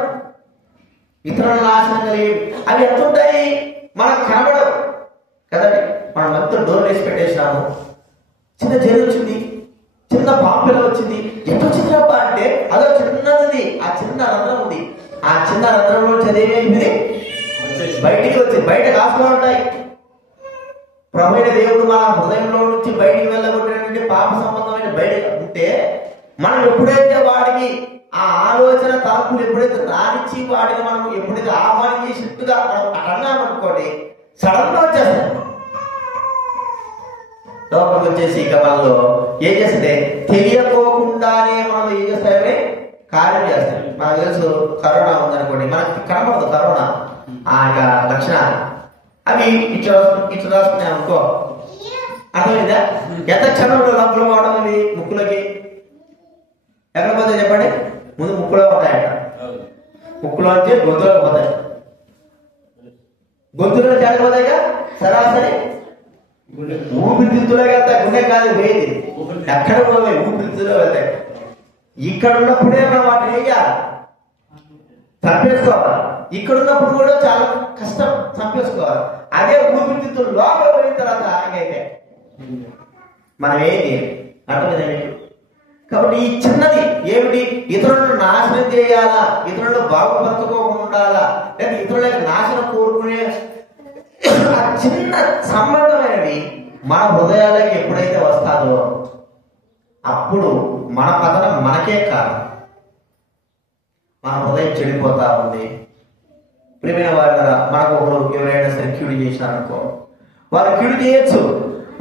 ఇతరుల నాశనం కలిగి అవి ఎంతుంటాయి మనకు కనబడవు కదండి. మనం అంతా డోర్ వేసి పెట్టేసినాము, చిన్న జరి వచ్చింది, చిన్న పాపిల వచ్చింది, ఎంత వచ్చిందబ్బా అంటే అదో చిన్నది, ఆ చిన్న రంధ్రం ఉంది, ఆ చిన్న రంధ్రంలో చదివేది బయటికి వచ్చి బయట కాస్తూ ఉంటాయి. ప్రమైన దేవుడు మన హృదయంలో నుంచి బయటికి వెళ్ళగొట్టినటువంటి పాప సంబంధమైన బయట ఉంటే మనం ఎప్పుడైతే వాడికి ఆ ఆలోచన తలపులు ఎప్పుడైతే రానిచ్చి వాడిని మనం ఎప్పుడైతే ఆహ్వానం చేసినట్టుగా మనం అన్నామనుకోండి, సడన్ గా వచ్చేస్తాం. లోపలికి వచ్చేసి ఇక మనలో ఏం చేస్తే తెలియకోకుండానే మనం ఏం చేస్తామే కార్యం చేస్తాం. మనకు తెలుసు కరోనా ఉందనుకోండి, మనకి కనపడదు కరోనా ఆ యొక్క లక్షణాలు, అవి ఇట్లా రాసుకున్నాయి అనుకో, అర్థమైందా? ఎంత క్షణంలో రంగులు పోవడం ఇవి ముక్కులకి ఎక్కడ పోతాయి చెప్పండి? ముందు ముక్కులో పోతాయంట, ముక్కులో వచ్చి గొంతులోకి పోతాయి, గొంతులో జారిపోతాయిగా సరాసరి ఊపిరితిత్తులోకి వెళ్తాయి. గుండె కాదు వేది, ఎక్కడ పోయి ఊపిరితిత్తులో వెళ్తాయి. ఇక్కడ ఉన్నప్పుడే మనం వాటిని ఏం చేయాలి? చంపేసుకోవాలి. ఇక్కడ ఉన్నప్పుడు కూడా చాలా కష్టం చంపేసుకోవాలి. అదే ఊపిరితిత్తులు లోపల పోయిన తర్వాత అయితే మనం ఏంటి అర్థమైంది. కాబట్టి ఈ చిన్నది ఏమిటి? ఇతరులను నాశనం చేయాలా, ఇతరులను బాగుపరచుకోకుండా ఉండాలా, లేదా ఇతరుల నాశనం కోరుకునే ఆ చిన్న సంబంధమైనవి మన హృదయాలకి ఎప్పుడైతే వస్తాదో అప్పుడు మన పతనం మనకే కాదు, మన హృదయం చెడిపోతా ఉంది. ప్రియమైన వారి మనకు ఒకరు ఎవరైనా సరే కీడు చేసినారనుకో, వారు కీడు చేయొచ్చు,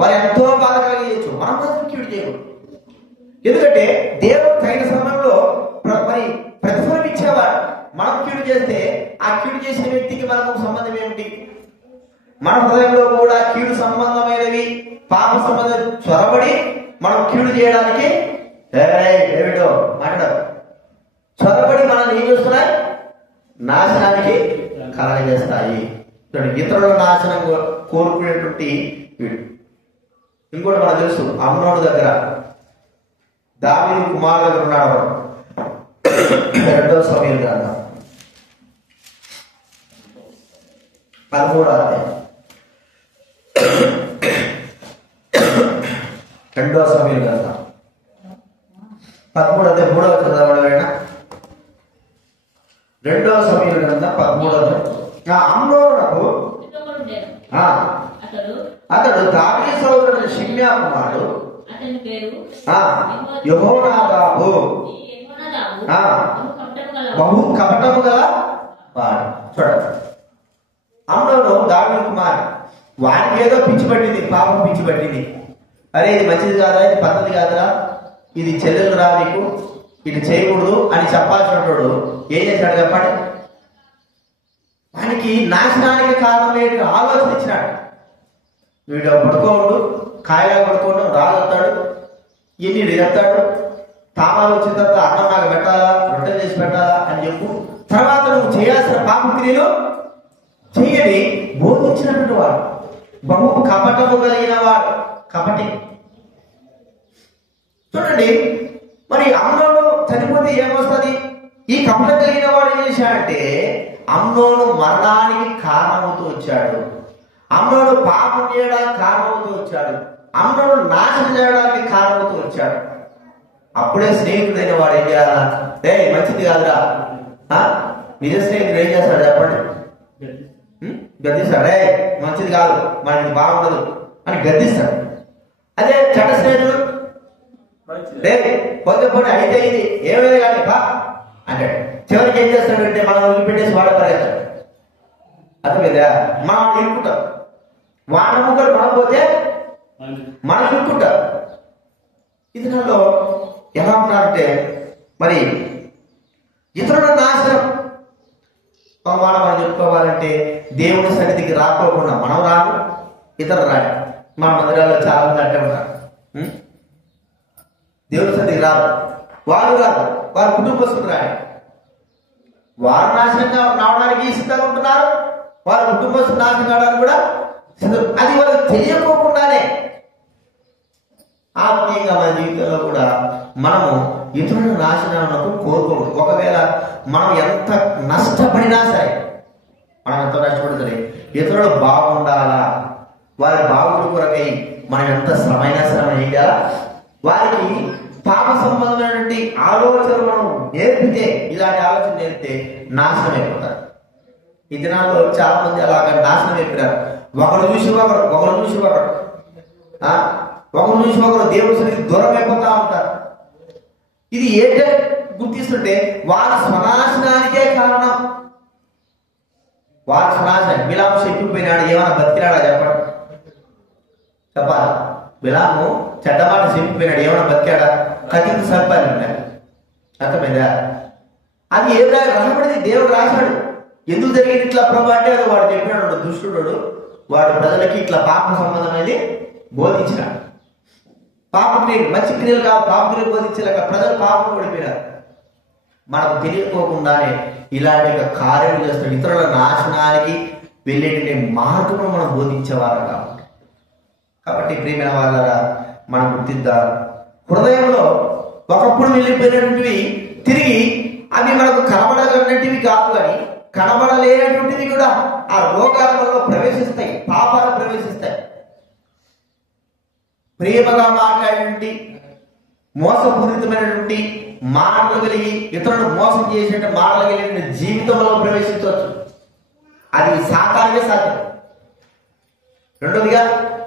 వారు ఎంతో బాధ కలిగించచ్చు, మనం మాత్రం కీడు చేయకూడదు. ఎందుకంటే దేవుడు తగిన సమయంలో మరి ప్రతిఫలం ఇచ్చేవాడు. మనం కీడు చేస్తే ఆ కీడు చేసిన వ్యక్తికి మనకు సంబంధం ఏమిటి? మన హృదయంలో కూడా కీడు సంబంధమైనవి పాప సంబంధం చొరబడి మనం కీడు చేయడానికి ఏమిటో మాట్లాడదు, చొరబడి మనల్ని ఏం చేస్తున్నాయి? నాశనానికి కలగజేస్తాయి. ఇతరుల నాశనం కోరుకునేటువంటి వీడు ఇంకోటి మనకు తెలుసు, అమ్నోను దగ్గర దావీదు కుమారుడు దగ్గర ఉన్నాడు వాడు. 2వ సమూయేలు గ్రంథం 13వ అధ్యాయం. 2వ సమూయేలు గ్రంథం 13వ అధ్యాయం 3వ చదవడం. 2వ సమూయేలు గ్రంథం 13వ అధ్యాయం. అమ్నోనుకు అతడు దావీదు సోదరుడు షిమ్యా కుమారుడు యెహోనాదాబు, బహు కపటము గల వాడు. చూడండి, అమ్నోను దావీదు కుమారుడు. వానికి ఏదో పిచ్చి పట్టింది, పాపం పిచ్చి పట్టింది. అరే ఇది మంచిది కాదా, ఇది పద్ధతి కాదా, ఇది చెల్లెలు రా నీకు, ఇది చేయకూడదు అని చెప్పాల్సినప్పుడు ఏం చేశాడు చెప్పండి? వానికి నాశనానికి కారణమైన ఆలోచన ఇచ్చినాడు. వీడు పడుకోడు, కాయగా పడుకోడు, రాగొస్తాడు, ఎన్ని ఎత్తాడు, తామాలు వచ్చిన తర్వాత అన్నం నాకు పెట్టాలా, రొట్టె చేసి పెట్టాలా అని చెప్పు. తర్వాత నువ్వు చేయాల్సిన పాపక్రియలు చెయ్యని బోధించినటువంటి వాడు, బహు కపటము కలిగిన వాడు, కపటి. చూడండి, మరి అమ్నోను చనిపోతే ఏమొస్తుంది? ఈ కపటం కలిగిన వాడు ఏం చేశాడంటే అమ్నోను మరణానికి కారణమవుతూ వచ్చాడు. అమ్నోను పాపం చేయడానికి కారణమవుతూ వచ్చాడు. అమ్నోను నాశనం చేయడానికి కారణమవుతూ వచ్చాడు. అప్పుడే స్నేహితుడైన వాడు ఏం చేయాలా? మంచిది కాదురా, నిజ స్నేహితుడు ఏం చేస్తాడు చెప్పండి? గద్దిస్తాడు. మంచిది కాదు, మనకి బాగుండదు అని గద్దిస్తాడు. అదే చెడ్డ స్నేహితుడు పొద్దుపడి అయితే ఇది ఏమైనా కానీ బా అంటాడు. చివరికి ఏం చేస్తాడంటే మనం వదిలిపెట్టేసి వాడ పరిగెత్తాడు. అర్థమైందా? మనం ఇరుక్కుంటాం, వాడ ముక్కలు పడకపోతే మనం ఇరుక్కుంటాం. ఇది నాలో ఎలా ఉన్నారంటే మరి ఇతరుల నాశనం మనం చెప్పుకోవాలంటే దేవుని సన్నిధికి రాకోకుండా మనం రాను, ఇతరులు రాడు. మా మందిరాల్లో చాలా మంది అంటే ఉంటారు, దేవుని సన్నిధికి రాదు, వారు రాదు, వారి కుటుంబస్తులు రాడు. వారు నాశనంగా రావడానికి సిద్ధంగా ఉంటున్నారు, వారి కుటుంబస్తులు నాశనం కావడానికి కూడా సిద్ధం. అది వాళ్ళకి తెలియకోకుండానే ఆత్మీయంగా మన జీవితంలో కూడా మనము ఇతరుల నాశనాలకు కోరుకోకూడదు. ఒకవేళ మనం ఎంత నష్టపడినా సరే, మనం ఎంత నష్టపడుతుంది, ఇతరులు బాగుండాలా, వారి బాగుండు కొరకై మనం ఎంత శ్రమైనా శ్రమ చేయాలా. వారికి పాప సంబంధమైనటువంటి ఆలోచనలు మనం నేర్పితే, ఇలాంటి ఆలోచన నేర్పితే నాశనం అయిపోతారు. ఈ దినాల్లో చాలా మంది అలాగ నాశనం అయిపోయారు. ఒకరు చూసి ఒకరు, ఒకరు చూసి ఒకరు, ఒకరు చూసి ఒకరు దేవుడి సన్నిధికి దూరం అయిపోతా ఉంటారు. ఇది ఏంటంటే గుర్తిస్తుంటే వారి స్వనాశనానికే కారణం. వారి స్వనాశనం. బిలాము చెప్పిపోయినాడు, ఏమైనా బతికినాడా చెప్పండి? చెప్పాలి. బిలాము చెడ్డమాట చెప్పిపోయినాడు, ఏమైనా బతికాడా? కత్తికి సర్పాలి ఉన్నాడు. అర్థమైందా? అది ఏం రాబడింది, దేవుడు రాశాడు. ఎందుకు జరిగింది ఇట్లా ప్రభు అంటే అది వాడు చెప్పినాడు, దుష్టుడు వాడు ప్రజలకి ఇట్లా పాప సంబంధం అనేది బోధించినాడు. పాపక్రియలు, మంచి క్రియలు కాదు, పాపక్రియలు బోధించలేక ప్రజలు పాపం పడిపోయినారు. మనకు తెలియకోకుండానే ఇలాంటి కార్యాలు చేస్తున్న ఇతరుల నాశనానికి వెళ్ళేటువంటి మార్గమును మనం బోధించేవారు కాబట్టి ప్రియమైన వాళ్ళరా మనం గుర్తిద్దాం. హృదయంలో ఒకప్పుడు వెళ్ళిపోయినటువంటివి తిరిగి అవి మనకు కనబడగలిగినటివి కాదు, కానీ కనబడలేనటువంటివి కూడా ఆ రోగాల వల్ల ప్రవేశిస్తాయి, పాపాలు ప్రవేశిస్తాయి. ప్రేమగా మాట్లాడేటువంటి మోసపూరితమైనటువంటి మాటలు కలిగి ఇతరులను మోసం చేసేటువంటి మాటలు కలిగిన జీవితంలో ప్రవేశించవచ్చు. అది సాకారమే సాధ్యం. రెండోదిగా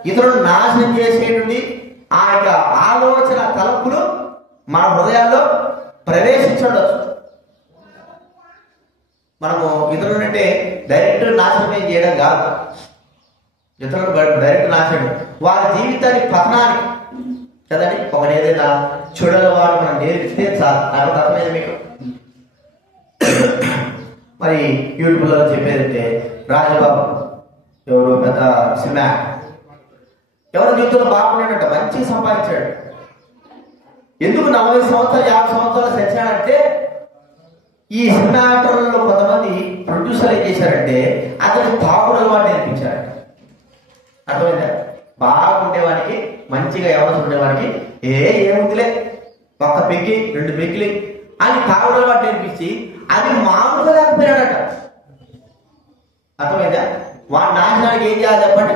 ఇతరులను నాశనం చేసేటువంటి ఆ యొక్క ఆలోచన తలంపులు మన హృదయాల్లో ప్రవేశించవచ్చు. మనము ఇతరులు అంటే డైరెక్ట్ నాశనం చేయడం కాదు, ఇతరులు డైరెక్ట్ నాశనం వారి జీవితానికి పతనానికి కదండి. ఒకటి ఏదైనా చెడుల వాడు మనం నేర్పితే చాలు. నాకు అర్థమైంది మీకు. మరి యూట్యూబ్లో చెప్పేదంటే రాజబాబు ఎవరు పెద్ద సినిమా ఎవరి జీవితంలో బాగున్నాడంట, మంచిగా సంపాదించాడు. ఎందుకు 40 సంవత్సరాలు 50 సంవత్సరాలు సచ్చాడంటే ఈ సినిమా యాక్టర్లలో కొంతమంది ప్రొడ్యూసర్ ఏం చేశారంటే అతనికి తాగుడు అలవాటు నేర్పించారంట. అర్థమైందా? బాగుండే వానికి మంచిగా ఎవరు ఉండేవాడికి ఏముందిలే, ఒక్క పెగ్గి 2 పెగ్గిలి అని తాగుడు వాటి నేర్పించి అది మామూలుగా లేకపోయాడట. అర్థమైందా? వాడి నాశనానికి ఏం చేయాలి చెప్పండి?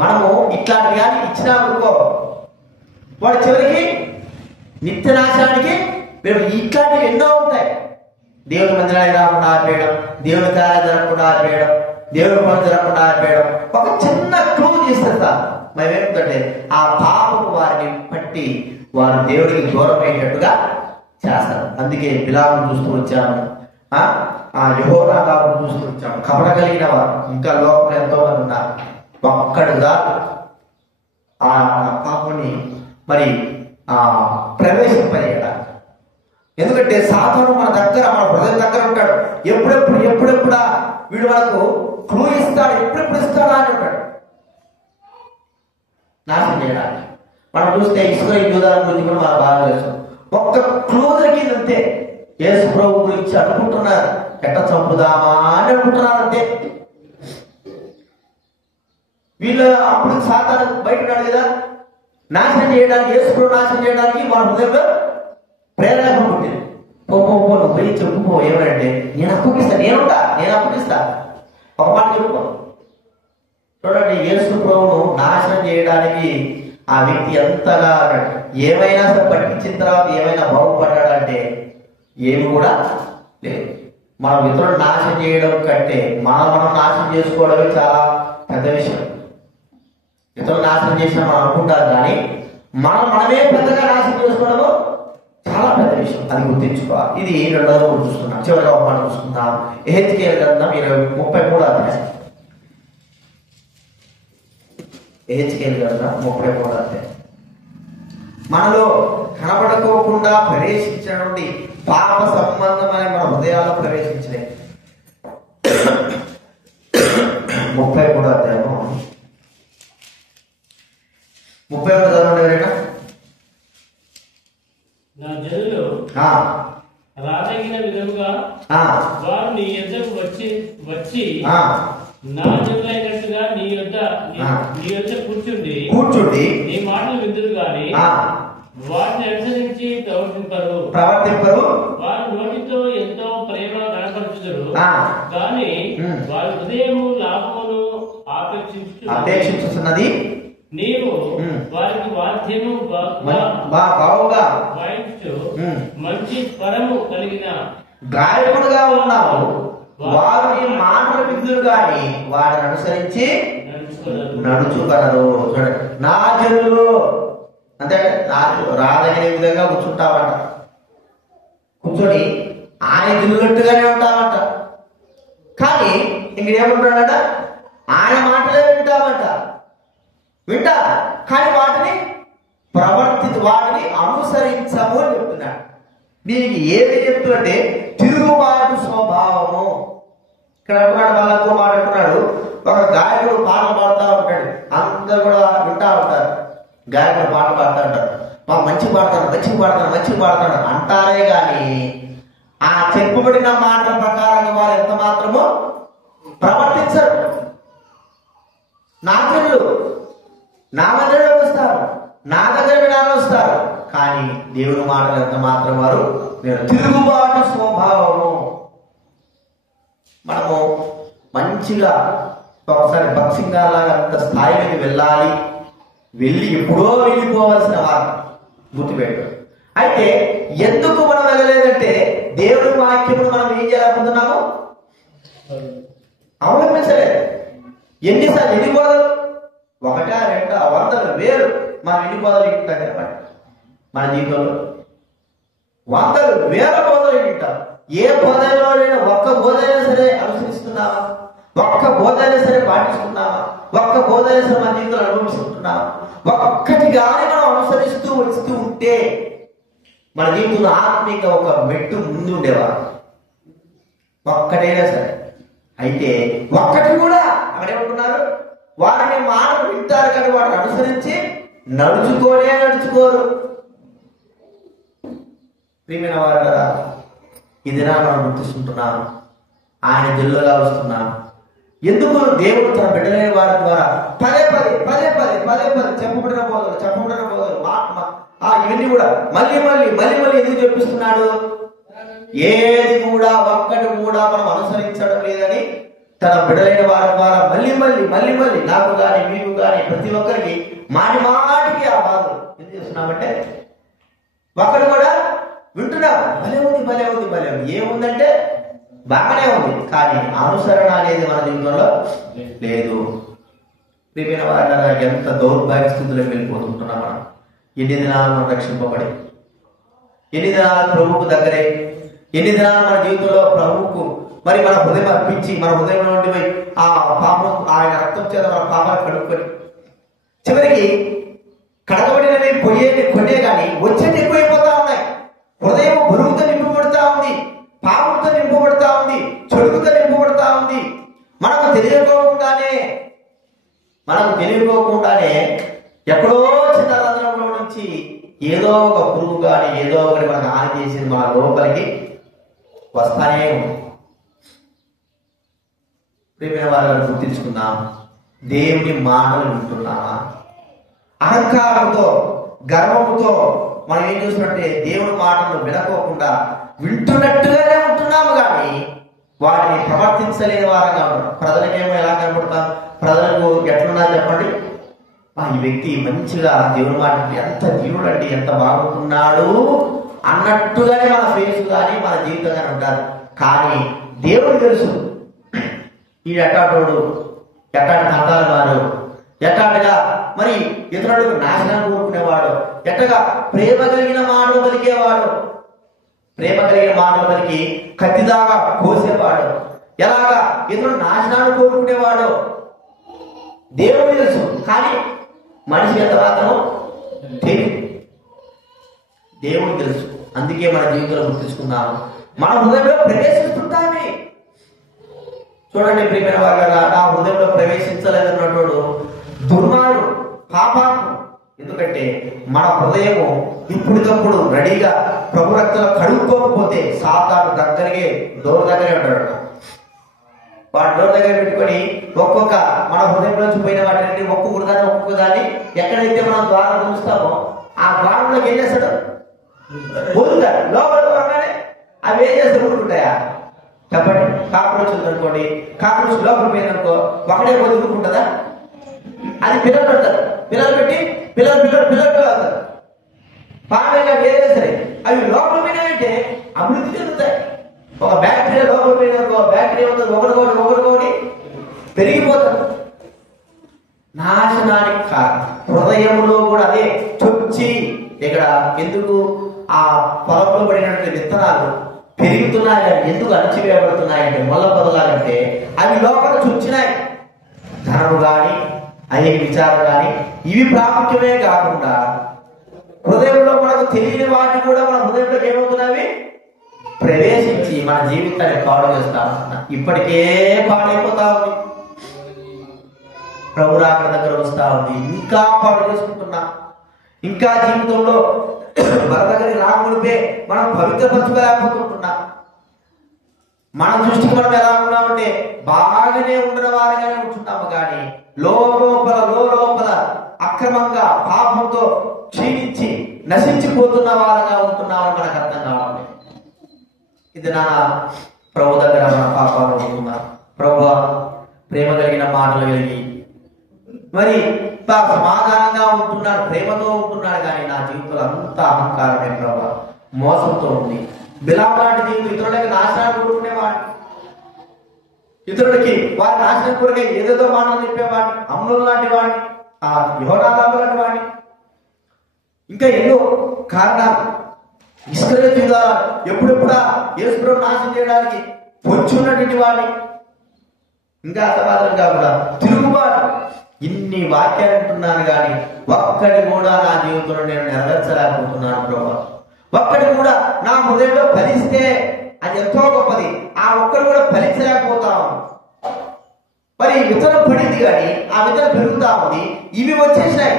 మనము ఇట్లాంటి కానీ ఇచ్చినామనుకో వాడు చివరికి నిత్య నాశనానికి మేము ఇట్లాంటివి ఎన్నో ఉంటాయి. దేవుని మందిరానికి రాకుండా ఆపేయడం, దేవుని కార్యాలు జరగకుండా ఆపేయడం, దేవుని పనులు జరగకుండా ఆపేయడం, ఒక చిన్న క్లూ చేస్తారు. మరి ఏమిటంటే ఆ పాపము వారిని పట్టి వారు దేవుడికి దూరం అయ్యేటట్టుగా చేస్తారు. అందుకే బిలామును చూస్తూ వచ్చాము, ఆ యెహోరాహాబును చూస్తూ వచ్చాము. కపట కలిగిన వారు ఇంకా లోకంలో ఎంతో మంది ఉన్నారు. ఒక్కడుగా ఆ పాపని మరి ప్రవేశింపజేయడం. ఎందుకంటే సాతాను మన దగ్గర, మన హృదయం దగ్గర ఉంటాడు. ఎప్పుడెప్పుడా వీడు మనకు క్లూ ఇస్తాడు, ఎప్పుడెప్పుడు ఇస్తాడా అని ఉంటాడు నాశనం చేయడానికి. మనం చూస్తే ఇస్రాయేలు యూదాల గురించి కూడా మనం బాగా తెలుసు. ఒక్క క్లూ దొరికిందంతే యేసు ప్రభు గురించి అనుకుంటున్నారు, ఎట్ట చంపుదామా అని అనుకుంటున్నారు అంతే. వీళ్ళు అప్పుడు సాతాను బయట ఉన్నాడు కదా, నాశనం చేయడానికి, యేసు ప్రభు నాశనం చేయడానికి మన హృదయంలో ప్రేరణ పుట్టింది. నువ్వు పోయి చెప్పుకో, ఏమంటే నేను అప్పగిస్తా. ఒక మాట చెప్పుకో. చూడండి, యేసు ప్రభువును నాశనం చేయడానికి ఆ వ్యక్తి ఎంతగా ఏమైనా సరే పట్టించిన తర్వాత ఏమైనా బాగుపడ్డాడంటే ఏమి కూడా లేదు. మనం ఇతరులను నాశనం చేయడం కంటే మనం నాశనం చేసుకోవడమే చాలా పెద్ద విషయం. ఇతరులు నాశనం చేసిన మనం అనుకుంటారు, కానీ మనమే పెద్దగా నాశనం చేసుకోవడము చాలా పెద్ద విషయం. అది గుర్తించుకోవాలి. ఇది 2వ రోజు చూసుకున్నాం. చివరిగా ఒక మాట చూసుకుందాం. యెహెజ్కేలు గ్రంథం 33వ అధ్యాయం. యెహెజ్కేలు గ్రంథం 33వ అధ్యాయం. మనలో కనబడుకోకుండా ప్రవేశించిన నుండి పాప సంబంధమైన మన హృదయాల్లో ప్రవేశించినాయి. 33వ అధ్యాయము 30వ చదవండి ఎవరైనా. నా జనులు రాదగిన విధముగా వారు నీ యొద్దకు వచ్చి నా జనులైనట్టుగా నీ యొద్ద కూర్చుండి నీ మాటలు విందురు గాని వారిని అనుసరించి ప్రవర్తింపరు. వారి నోటితో ఎంతో ప్రేమ కనపరచుదురు, కానీ వారి హృదయము లాభమును అపేక్షించుతున్నది. నీవు వారికి వాద్యము బాగుగా వాయించు మంచి స్వరము కలిగిన గాయకుడుగా ఉన్నావు. వారు నీ మాటలు విందురు గాని వారిని అనుసరించి నడుచుకలరు. చూడండి, నా జనులు అంటే రాదగిన విధంగా కూర్చుంటామంట. కూర్చొని ఆయన దిల్లుగట్టుగానే ఉంటామంట. కానీ ఇంకేముంటాడంట, ఆయన మాటలే వింటామంట. వింటా కానీ వాటిని అనుసరించము అని చెప్తున్నాడు. దీనికి ఏది చెప్తుంటే తిరుగుబాటు స్వభావము. ఇక్కడ అంటున్నాడు, వాళ్ళకు మాట అంటున్నాడు. ఒక గాయకుడు పాటలు పాడుతూ ఉంటాడు, అందరు కూడా వింటా ఉంటారు. గాయకుడు పాటలు పాడుతూ ఉంటారు, మంచి పాడతాడు అంటారే గాని ఆ చెప్పబడిన మాటల ప్రకారంగా వారు ఎంత మాత్రమో ప్రవర్తించరు. నాయకులు నా మధ్యలో వస్తారు, నా దగ్గర వినాలని వస్తారు, కానీ దేవుని మాటలు ఎంత మాత్రం వారు తిరుగుబాటు స్వభావము. మనము మంచిగా ఒకసారి భక్సింగాలాగా అంత స్థాయికి వెళ్ళి ఎప్పుడో వెళ్ళిపోవలసిన వారు గుర్తుపెట్టారు. అయితే ఎందుకు మనం వెళ్ళలేదంటే దేవుడి వాక్యమును మనం ఏం చేయాలనుకుంటున్నాము, అవలంబించలేదు. ఎన్ని బోధలు, 1, 2, 100, 1000 మనం ఎన్ని బోధలు వింటాం చెప్పండి. మన జీవితంలో 100, 1000 బోధలు వింటాం. ఏ బోధనలో ఒక్క బోధైనా సరే అనుసరిస్తున్నావా? ఒక్క బోధైనా సరే పాటిస్తున్నావా? ఒక్క బోధైనా సరే మన జీవితంలో అనుభవిస్తున్నావా? ఒక్కటి కానీ మనం అనుసరిస్తూ వస్తూ ఉంటే మన జీవితంలో ఆత్మీక ఒక మెట్టు ముందు ఉండేవారు. ఒక్కటైనా సరే. అయితే ఒక్కటి కూడా అక్కడేమంటున్నారు, వారిని మాటలు వింటారు కానీ వాటిని అనుసరించి నడుచుకోరు. ప్రియమైన వారు కదా, ఈ దినాన్ని మనం గుర్తిస్తుంటున్నాం. ఆయన జిల్లుగా వస్తున్నాం. ఎందుకు దేవుడు తన బిడ్డలైన వారి ద్వారా పదే పదే పదే పదే పదే పదే చెప్పబడిన బోధలు ఇవన్నీ కూడా మళ్ళీ మళ్ళీ మళ్ళీ మళ్ళీ ఎందుకు చెప్పిస్తున్నాడు? ఏది కూడా ఒక్కటి కూడా మనం అనుసరించడం లేదని తన బిడ్డలైన వారి ద్వారా మళ్ళీ మళ్ళీ మళ్ళీ మళ్ళీ నాకు కానీ మీకు కానీ ప్రతి ఒక్కరికి మాటి మాటికి ఆ బాధలు ఏం చేస్తున్నామంటే ఒక్కడు కూడా వింటున్నాం. భలే ఉంది భలే ఉంది భలే ఉంది. ఏముందంటే బాగానే ఉంది, కానీ అనుసరణ అనేది మన జీవితంలో లేదు. ప్రియమైన వారు ఎంత దౌర్భాగ్య స్థితిలోకి వెళ్ళిపోతుంటున్నాం మనం. ఎన్ని దినాలు మనం రక్షింపబడి, ఎన్ని దినాలు ప్రభువుకు దగ్గరే, ఎన్ని దినాలు మన జీవితంలో ప్రభువుకు మరి మన హృదయం అర్పించి మన హృదయంలో నుండి ఆ పాపం ఆయన రక్తం చేత మన పాపాలు కడుక్కొని చివరికి కడగబడినవి పోయేది కొనే కానీ వచ్చేది ఎక్కువైపోతా ఉన్నాయి. హృదయం బరువుతో నింపబడుతూ ఉంది, పాపంతో నింపబడుతూ ఉంది, చెడుతో నింపబడుతూ ఉంది. మనకు తెలియకోకుండానే ఎక్కడో చిన్న రంధ్రంలో నుంచి ఏదో ఒక పురుగు కానీ ఏదో ఒకటి మనకు హాని చేసింది మన లోపలికి వస్తానే ఉంది. ప్రియమైన వారిని గుర్తించుకుందాం. దేవుని మాటలు వింటున్నామా? అహంకారంతో గర్వముతో మనం ఏం చూసినట్టే దేవుని మాటలు వినకోకుండా వింటున్నట్టుగానే ఉంటున్నాము, కానీ వాటిని ప్రవర్తించలేని వారంగా ఉంటాం. ప్రజలకేమో ఎలా కనపడతాం? ప్రజలకు ఎట్లున్నా చెప్పండి, ఈ వ్యక్తి మంచిగా దేవుని మాట ఎంత దేవుడు అండి, ఎంత బాగుంటున్నాడు అన్నట్టుగానే మన ఫేస్ కానీ మన జీవితం కానీ ఉంటారు. కానీ దేవుడు తెలుసు ఈ ఎట్టాటోడు, ఎట్టాటి తంటాలు వారు, ఎట్టాటిగా మరి ఇతరులకు నాశనం కోరుకునేవాడు, ఎట్టగా ప్రేమ కలిగిన మాటలు పలికేవాడు, ప్రేమ కలిగిన మాటలు పలికి కత్తిదాగా కోసేవాడు, ఎలాగా ఇతరులు నాశనాలు కోరుకునేవాడు దేవుడు తెలుసు. కానీ మనిషి ఎంత మాత్రం తెలియదు, దేవుడు తెలుసు. అందుకే మన జీవితంలో గుర్తించుకున్నాము, మన హృదయంలో ప్రవేశిస్తుంటామే. చూడండి ప్రియమైన వారు, నా హృదయంలో ప్రవేశించలేదన్నట్టు దుర్మార్గుడు, పాపాత్ముడు. ఎందుకంటే మన హృదయము ఇప్పటికప్పుడు రెడీగా ప్రభు రక్తంలో కడుక్కోకపోతే సాతాను దగ్గరే డోర్ దగ్గరే ఉంటాడు. వాడు డోర్ దగ్గర పెట్టుకొని ఒక్కొక్క మన హృదయంలోంచి పోయిన వాటిని ఒక్కొక్క దాన్ని ఎక్కడైతే మనం ద్వారం చూస్తామో ఆ ద్వారంలోకి ఏం చేస్తాడు? వదులుతాడు. లోపల రాగానే అవి ఏం చేస్తే ఊరుకుంటాయా చెప్పండి? కాక్రోచ్ ఉందనుకోండి, కాక్రోచ్ లోపల పోయిందనుకో ఒకటే వదులుకుంటుందా? అది పిల్లలు పెడతారు, పిల్లలు పెట్టి పిల్లలు అవుతారు. పాడగా వేరే సరే అవి లోపల పోయినాయంటే అభివృద్ధి చెందుతాయి. ఒక బ్యాక్టీరియా లోపల పోయిననుకో బ్యాక్టీరియా ఉంటుంది, ఒకరికోటి పెరిగిపోతారు. నాశనానికి కారణం హృదయంలో కూడా అదే చొచ్చి. ఇక్కడ ఎందుకు ఆ పొలంలో పడినటువంటి విత్తనాలు పెరుగుతున్నాయి, ఎందుకు అణచివేయబడుతున్నాయంటే మొల్ల పొదలాలంటే అవి లోపల చొచ్చినాయి. ధనము కానీ అనేక విచారం కానీ ఇవి ప్రాముఖ్యమే కాకుండా హృదయంలో మనకు తెలియని వాటిని కూడా మన హృదయంలోకి ఏమవుతున్నాయి? ప్రవేశించి మన జీవితాన్ని పాడు చేస్తా ఉంటున్నా. ఇప్పటికే పాడైపోతా ఉంది, ప్రభు రాకడ దగ్గర వస్తా ఉంది, ఇంకా పాడు చేసుకుంటున్నా. ఇంకా జీవితంలో మన దగ్గరికి రాకముడిపే మనం పవిత్రపరచుకోలేకపోతుంటున్నా. మన దృష్టికి మనం ఎలా ఉన్నామంటే బాగానే ఉండడం వారిగానే ఉంటున్నాము, కానీ లోపల అక్రమంగా పాపంతో క్షీణించి నశించిపోతున్న వారిగా ఉంటున్నామని మనకు అర్థం కావాలి. ఇది నా ప్రభు దగ్గర మన పాపాలు ఉంటున్నా. ప్రభు ప్రేమ కలిగిన మాటలు కలిగి మరి సమాధానంగా ఉంటున్నాడు, ప్రేమతో ఉంటున్నాడు, కానీ నా జీవితంలో అంత అహంకారమే ప్రభు, మోసంతో ఉంది. బిలాము లాంటి జీవితం ఇతరులకి నాశనాలు కోరుకునేవాడు, ఇతరులకి వారి నాశనం కోరిక ఏదేదో మాటలు చెప్పేవాడిని, అమ్ములు లాంటి వాడిని, ఆ యోనాలు లాంటి వాడిని, ఇంకా ఎన్నో కారణాలు. ఇస్కరియోతు యూదా ఎప్పుడెప్పుడా యేసుప్రభువును నాశనం చేయడానికి పొంచున్నటువంటి వాడిని, ఇంకా అంతమాత్రంగా కూడా తిరుగుబాటు. ఇన్ని వాక్యాలు అంటున్నాను, కానీ ఒక్కడి కూడా నా జీవితంలో నేను నెరవేర్చలేకపోతున్నాను ప్రభు. ఒక్కడి కూడా నా హృదయంలో ఫలిస్తే అది ఎంతో గొప్పది, ఆ ఒక్కడు కూడా ఫలించలేకపోతాము. మరి విత్తనం పడింది, కానీ ఆ విత్తనం పెరుగుతా ఉంది, ఇవి వచ్చేసినాయి.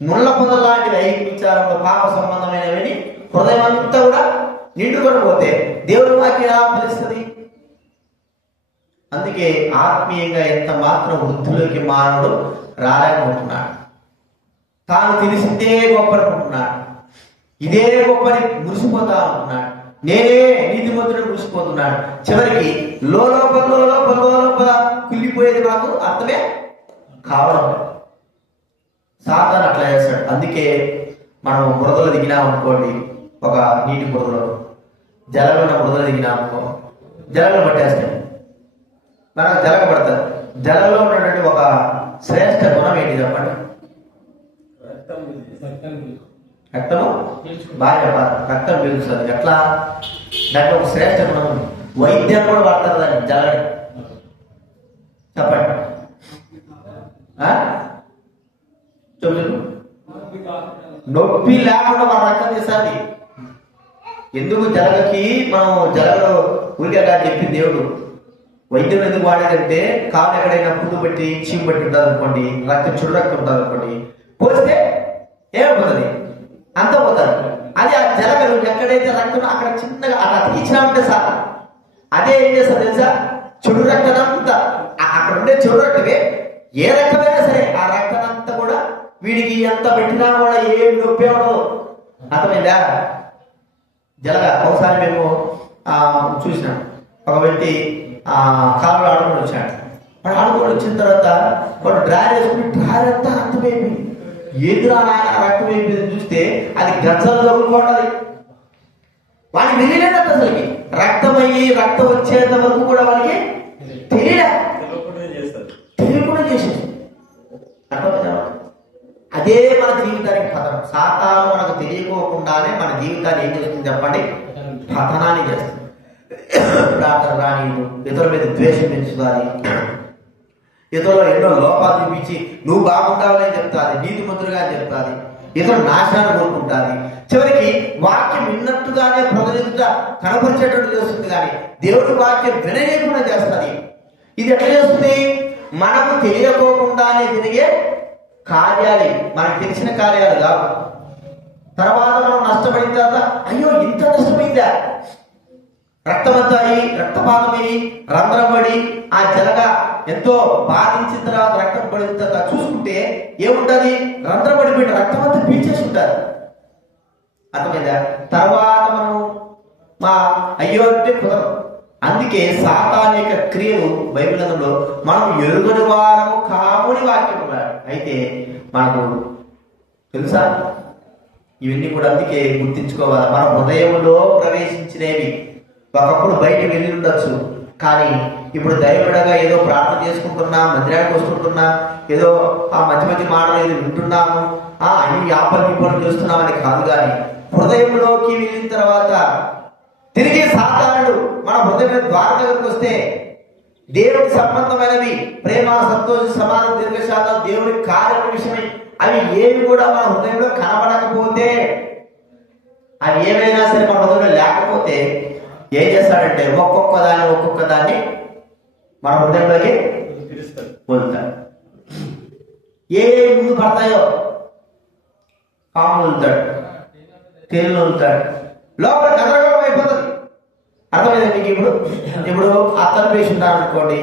ముళ్ళ పొదల లాంటివి ఐదు విచారంలో పాప సంబంధమైనవి హృదయం అంతా కూడా నిండుకొని పోతే దేవుని వాక్యం ఎలా ఫలిస్తుంది? అందుకే ఆత్మీయంగా ఎంత మాత్రం వృద్ధిలోకి మానవుడు రాలేకపోతున్నాడు. తాను తెలిసిందే గొప్ప అనుకుంటున్నాడు, ఇదే గొప్పని మురిసిపోతా ఉంటున్నాడు, నేనే నీతిమంతుడు మురిసిపోతున్నాడు. చివరికి లోపల కుళ్ళిపోయేది నాకు అర్థమే కావడం. సాతాను అట్లా చేస్తాడు. అందుకే మనం బురదలో దిగినాం అనుకోండి, ఒక నీటి బురదలో జలంలో బురదలో దిగినాం అనుకో, జలంలో పట్టేస్తాయి, మనకు జలగబడతారు. జలంలో ఉన్నటువంటి ఒక శ్రేష్ఠ గుణం ఏంటి చెప్పండి? రక్తము బాగా రక్తం పీలుస్తుంది. ఎట్లా? దాంట్లో ఒక శ్రేష్ఠ గుణం ఉంది. వైద్యం కూడా వాడతారు దాన్ని, జలగడం. చెప్పండి. నొప్పి లేకుండా మన రక్తం తీస్తుంది. ఎందుకు జలగకి మనం జలగలో ఊరికేగా చెప్పింది దేవుడు. వైద్యం ఎందుకు వాడేదంటే కాలు ఎక్కడైనా పుండు బట్టి చీము బట్టి ఉంటుంది అనుకోండి, రక్తం చుడు రక్తం ఉంటుంది అనుకోండి, పోస్తే ఏమైపోతుంది? అంత పోతారు. అది ఆ జలగలు ఎక్కడైతే రక్తం అక్కడ చిన్నగా అలా తీర్చినామంటే సార్ అదే ఏం చేస్తారు తెలుసా? చుడు రక్తం అంతా అక్కడ ఉండే చుడు రక్తమే, ఏ రక్తమైనా సరే ఆ రక్తం అంతా కూడా వీడికి ఎంత పెట్టినా కూడా ఏం నొప్పి ఉండదు. అర్థమైందా? జలగ ఒకసారి మేము చూసినాం. ఒక వ్యక్తి కాలువలో ఆడుకొని వచ్చాడు. వాడు ఆడుకొని వచ్చిన తర్వాత వాడు డ్రైవర్ వేసుకుని డ్రైవర్ అంతా రక్తమైపోయింది. ఎదురా నాయన రక్తమైపోయింది చూస్తే అది గజ్జల్లో ఉంటది. వాడికి తెలియలేదట అసలుకి. రక్తమయ్యి రక్తం వచ్చేంత వరకు కూడా వాడికి తెలియకుండా చేసేది. అర్థమైందా? అదే మన జీవితానికి పతనం. సాతాను మనకు తెలియకోకుండానే మన జీవితాన్ని ఏం చేస్తుంది చెప్పండి? పతనాన్ని చేస్తుంది. ప్రార్థన రానిదు, ఇతరుల మీద ద్వేషం పెంచుతుంది, ఇతరులు ఎన్నో లోపాలు చూపించి నువ్వు బాగుంటావని చెప్తాది, నీతిమంతులుగా చెప్తాది, ఇతరులు నాశనాన్ని కోరుకుంటుంది. చివరికి వాక్యం విన్నట్టుగానే ప్రజలు కనపరిచేటట్టు చేస్తుంది, కానీ దేవుడి వాక్యం వినలేకుండా చేస్తుంది. ఇది ఎట్లా చేస్తుంది? మనకు తెలియకోకుండానే జరిగే కార్యాలు, మనకు తెలిసిన కార్యాలు కావు. తర్వాత మనం నష్టపడిన తర్వాత అయ్యో ఇంత నష్టమైందా, రక్తమంతా అయ్యి రక్తపాతమయ్యి రంధ్రపడి ఆ జలగ ఎంతో బాధించిన తర్వాత రక్తం పడిన తర్వాత చూసుకుంటే ఏముంటది? రంధ్రపడిపోయిన రక్తమంతా పీల్చేసి ఉంటారు. అర్థమైందా? తర్వాత మనం మా అయ్యో అంటే కుదరదు. అందుకే సాతాను యొక్క క్రియలు బైబిల్ గ్రంథంలో మనం ఎరుగని వారము కాముని వాక్యం ఉన్నాడు. అయితే మనకు తెలుసా ఇవన్నీ కూడా? అందుకే గుర్తించుకోవాలి. మన హృదయంలో ప్రవేశించినవి ఒకప్పుడు బయటకు వెళ్ళి ఉండొచ్చు, కానీ ఇప్పుడు దైవడగా ఏదో ప్రార్థన చేసుకుంటున్నా, మందిరానికి వస్తుంటున్నా, ఏదో ఆ మధ్య మధ్య మాటలు ఏదో వింటున్నాము, అన్ని వ్యాపారం చేస్తున్నామని కాదు, కానీ హృదయంలోకి వెళ్ళిన తర్వాత తిరిగి సాతానుడు మన హృదయ ద్వారం దగ్గరకు వస్తే దేవుడి సంబంధమైనవి ప్రేమ, సంతోష, సమాధానం, దీర్ఘశాంతం, దేవుడి కార్యం విషయమై అవి ఏవి కూడా మన హృదయంలో కనబడకపోతే, అవి ఏమైనా సరే మన హృదయంలో లేకపోతే ఏం చేస్తాడంటే ఒక్కొక్క దాన్ని మన హృదయంలోకి వదులుతాడు. ఏ ముందు పడతాయో పాము వదులుతాడు, తేలు వదులుతాడు, లోపల గందరగోళం అయిపోతుంది. అర్థమైంది మీకు? ఇప్పుడు ఆ తలుపు వేసి ఉంటాను అనుకోండి,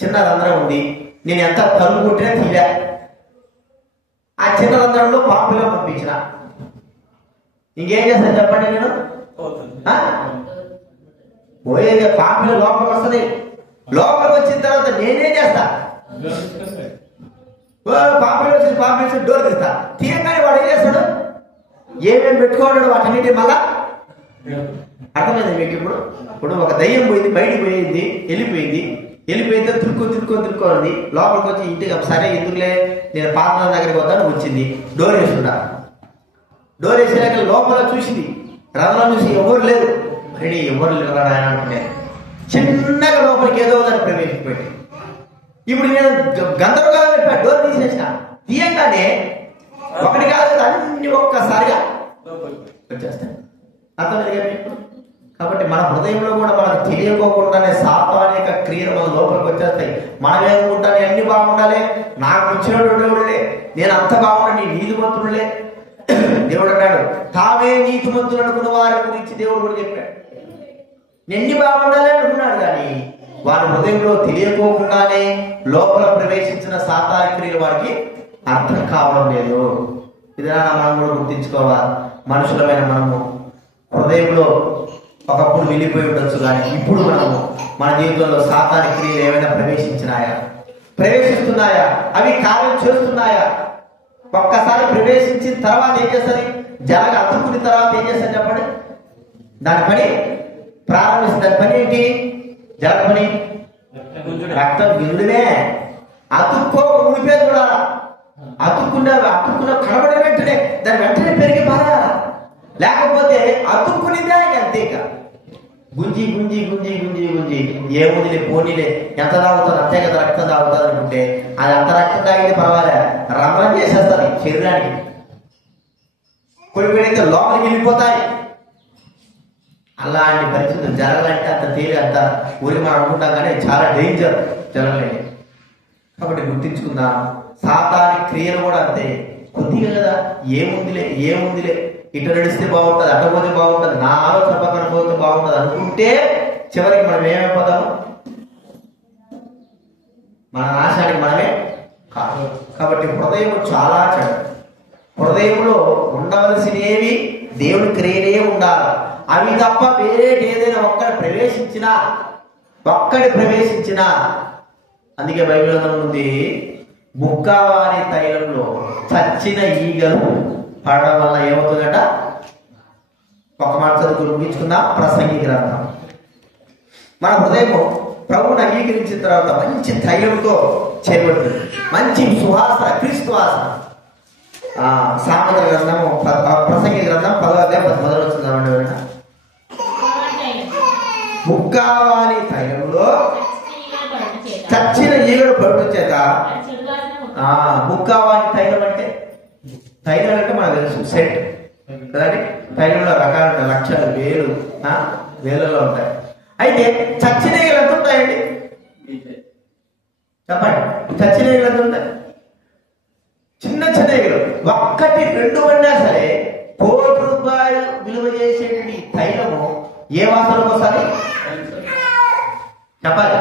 చిన్న రంధ్రం ఉంది, నేను ఎంత తలుపు కొట్టినా తీరా, ఆ చిన్న రంధ్రంలో పాపులో పంపించిన ఇంకేం చేస్తాను చెప్పండి? నేను పోయేది పాపులో లోపలికి వస్తుంది. లోపలికి వచ్చిన తర్వాత నేనేం చేస్తా? పాపులో వచ్చి డోర్ తీస్తా. తీయగానే వాడు ఏం చేస్తాడు? ఏమేమి పెట్టుకోవాడు వాటన్నిటి మళ్ళా. అర్థమైంది మీకు? ఇప్పుడు ఒక దయ్యం పోయింది, బయటికి పోయింది, వెళ్ళిపోయింది, తిరుక్కోంది, లోపలికి వచ్చి ఇంటికి సరే ఎందుకులే నేను పాపల దగ్గరికి వద్దాను వచ్చింది. డోర్ వేసుకుంటా. డోర్ వేసినాక లోపల చూసింది, రంధ్రం చూసి ఎవరు లేదు, రెడీ ఎవరు లేరు అనుకుంటే చిన్నగా లోపలికి ఏదో దాన్ని ప్రవేశపెట్టి ఇప్పుడు నేను గందరగోళం పెట్టా. డోర్ తీసేసిన, తీయంగానే ఒకటి కాదు అన్ని ఒక్కసారిగా వచ్చేస్తాయి. అర్థమైంది మీకు? కాబట్టి మన హృదయంలో కూడా మనకు తెలియకోకుండానే సాతాను యొక్క క్రియలు మన లోపలికి వచ్చేస్తాయి. మనం ఏమనుకుంటానే అన్ని బాగుండాలి, నాకు వచ్చినటువంటి నేను అంత బాగుండా, నీ నీతిమంతుడులే. దేవుడు అన్నాడు, తామే నీతిమంతులు అనుకున్న వారి గురించి దేవుడు కూడా చెప్పాడు. ఎన్ని బాగుండాలి అనుకున్నాడు, కానీ వారి హృదయంలో తెలియకోకుండానే లోపల ప్రవేశించిన సాతాన క్రియలు వారికి అర్థం కావడం లేదు. ఇదే మనం కూడా గుర్తించుకోవాలి. మనుషులమైన మనము హృదయంలో ఒకప్పుడు వెళ్ళిపోయి ఉండొచ్చు, కానీ ఇప్పుడు మనము మన జీవితంలో సాతాన క్రియలు ఏమైనా ప్రవేశిస్తున్నాయా, అవి కార్యం చేస్తున్నాయా? ఒక్కసారి ప్రవేశించిన తర్వాత ఏం చేస్తుంది? జలగ అతుక్కుని తర్వాత ఏం చేస్తుంది చెప్పండి? దాని పని ప్రారంభిస్తుంది. దాని పని ఏంటి? జల పని రక్తం గిల్లుడే. అతుక్కో ముడిపేది కూడా అతుక్కున్న కనబడే వెంటనే దాని వెంటనే పెరిగి పారాల. లేకపోతే అతుక్కునిదే అంతే. ఇక గుంజి గుంజి గుంజి గుంజి గుంజి ఏముందిలే పోనీలే, ఎంత తాగుతుంది అంతే కదా, రక్తం తాగుతుంది అనుకుంటే అది అంత రక్తం తాగితే పర్వాలే, రమణం చేసేస్తుంది శరీరానికి. కొన్ని లోపలికి వెళ్ళిపోతాయి. అలాంటి పరిస్థితులు జరగాలంటే అంత తేలి అంత ఊరి మనం అనుకుంటాం, కానీ చాలా డేంజర్ జరగలేదు. కాబట్టి గుర్తించుకుందాం. సాతాని క్రియలు కూడా అంతే. కొద్దిగా కదా, ఏముందిలే ఇటు నడిస్తే బాగుంటుంది, అటు పోతే బాగుంటుంది, నా ఆలోచన పక్కన పోతే బాగుంటుంది అనుకుంటే చివరికి మనం ఏమైపోతాము? మన నాశానికి మనమే కాదు. కాబట్టి హృదయం చాలా చెడు. హృదయంలో ఉండవలసినవి దేవుని క్రియలే ఉండాలి. అవి తప్ప వేరే ఏదైనా ఒక్కడి ప్రవేశించినా అందుకే బైబిల్ ఉంది, ముక్కావారి తైలంలో చచ్చిన ఈగలు పడడం వల్ల ఏమవుతుందట? ఒక మాట చదువుకు ముగించుకున్నా. ప్రసంగి గ్రంథం. మన హృదయం ప్రభువుని అంగీకరించిన తర్వాత మంచి తైలంతో చేయబడుతుంది, మంచి సువాసన, క్రీస్తు వాసన. సామెతల గ్రంథము ప్రసంగి గ్రంథం 10వ వచ్చిందామండి. ముక్కావాలి తైలంలో చచ్చిన ఈగలు పడుట చేత. ముక్కావాలి తైలం అంటే మనకు తెలుసు సెట్ కదండి. తైలంలో రకాల లక్షలు వేలలో ఉంటాయి. అయితే చచ్చిన ఈగలు ఎంత ఉంటాయండి చెప్పండి? చచ్చిన ఈగలు ఎంత ఉంటాయి? చిన్న ఈగలు. ఒక్కటి 2 పడినా సరే ₹1,00,000 విలువ చేసేటువంటి తైలము ఏ వాసనకు వస్తుంది చెప్పాలి?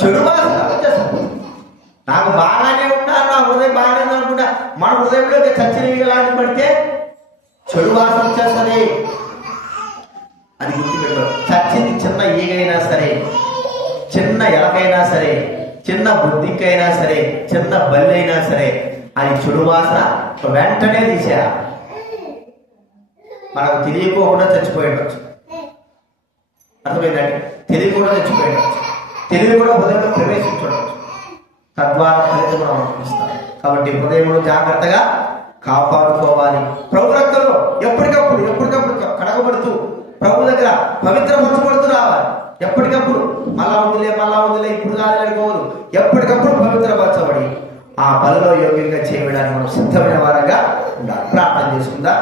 చెడు వాసన వచ్చేస్తుంది. నాకు బాగానే ఉంటా, నా హృదయం బాగానే అనుకుంటా, మన హృదయంలో చచ్చిన ఈగలాంటి పడితే చెడు వాసన వచ్చేస్తుంది. అది గుర్తుపెట్టు. చచ్చింది చిన్న ఈగైనా సరే, చిన్న ఎలకైనా సరే, చిన్న బుద్ధికైనా సరే, చిన్న బల్లి అయినా సరే, అది చెడు వాసన వెంటనే తీసా. మనకు తెలియకోకుండా చచ్చిపోయి ఉండొచ్చు. అర్థమైందండి? తెలియకుండా చచ్చిపోయి ఉండొచ్చు, తెలివి కూడా హృదయంలో ప్రవేశించవచ్చు. తద్వారా ఫలితం మనం అనుభవిస్తాం. కాబట్టి హృదయంలో జాగ్రత్తగా కాపాడుకోవాలి. ప్రభు రక్తంలో ఎప్పటికప్పుడు కడగబడుతూ ప్రభు దగ్గర పవిత్రపరచబడుతూ రావాలి. ఎప్పటికప్పుడు మళ్ళా ఉందిలే ఇప్పుడు కాదనుకోవద్దు. ఎప్పటికప్పుడు పవిత్రపరచబడి ఆ బలలో యోగ్యంగా చేయడానికి మనం సిద్ధమైన వారంగా ఉండాలి. ప్రార్థన చేసుకుందా.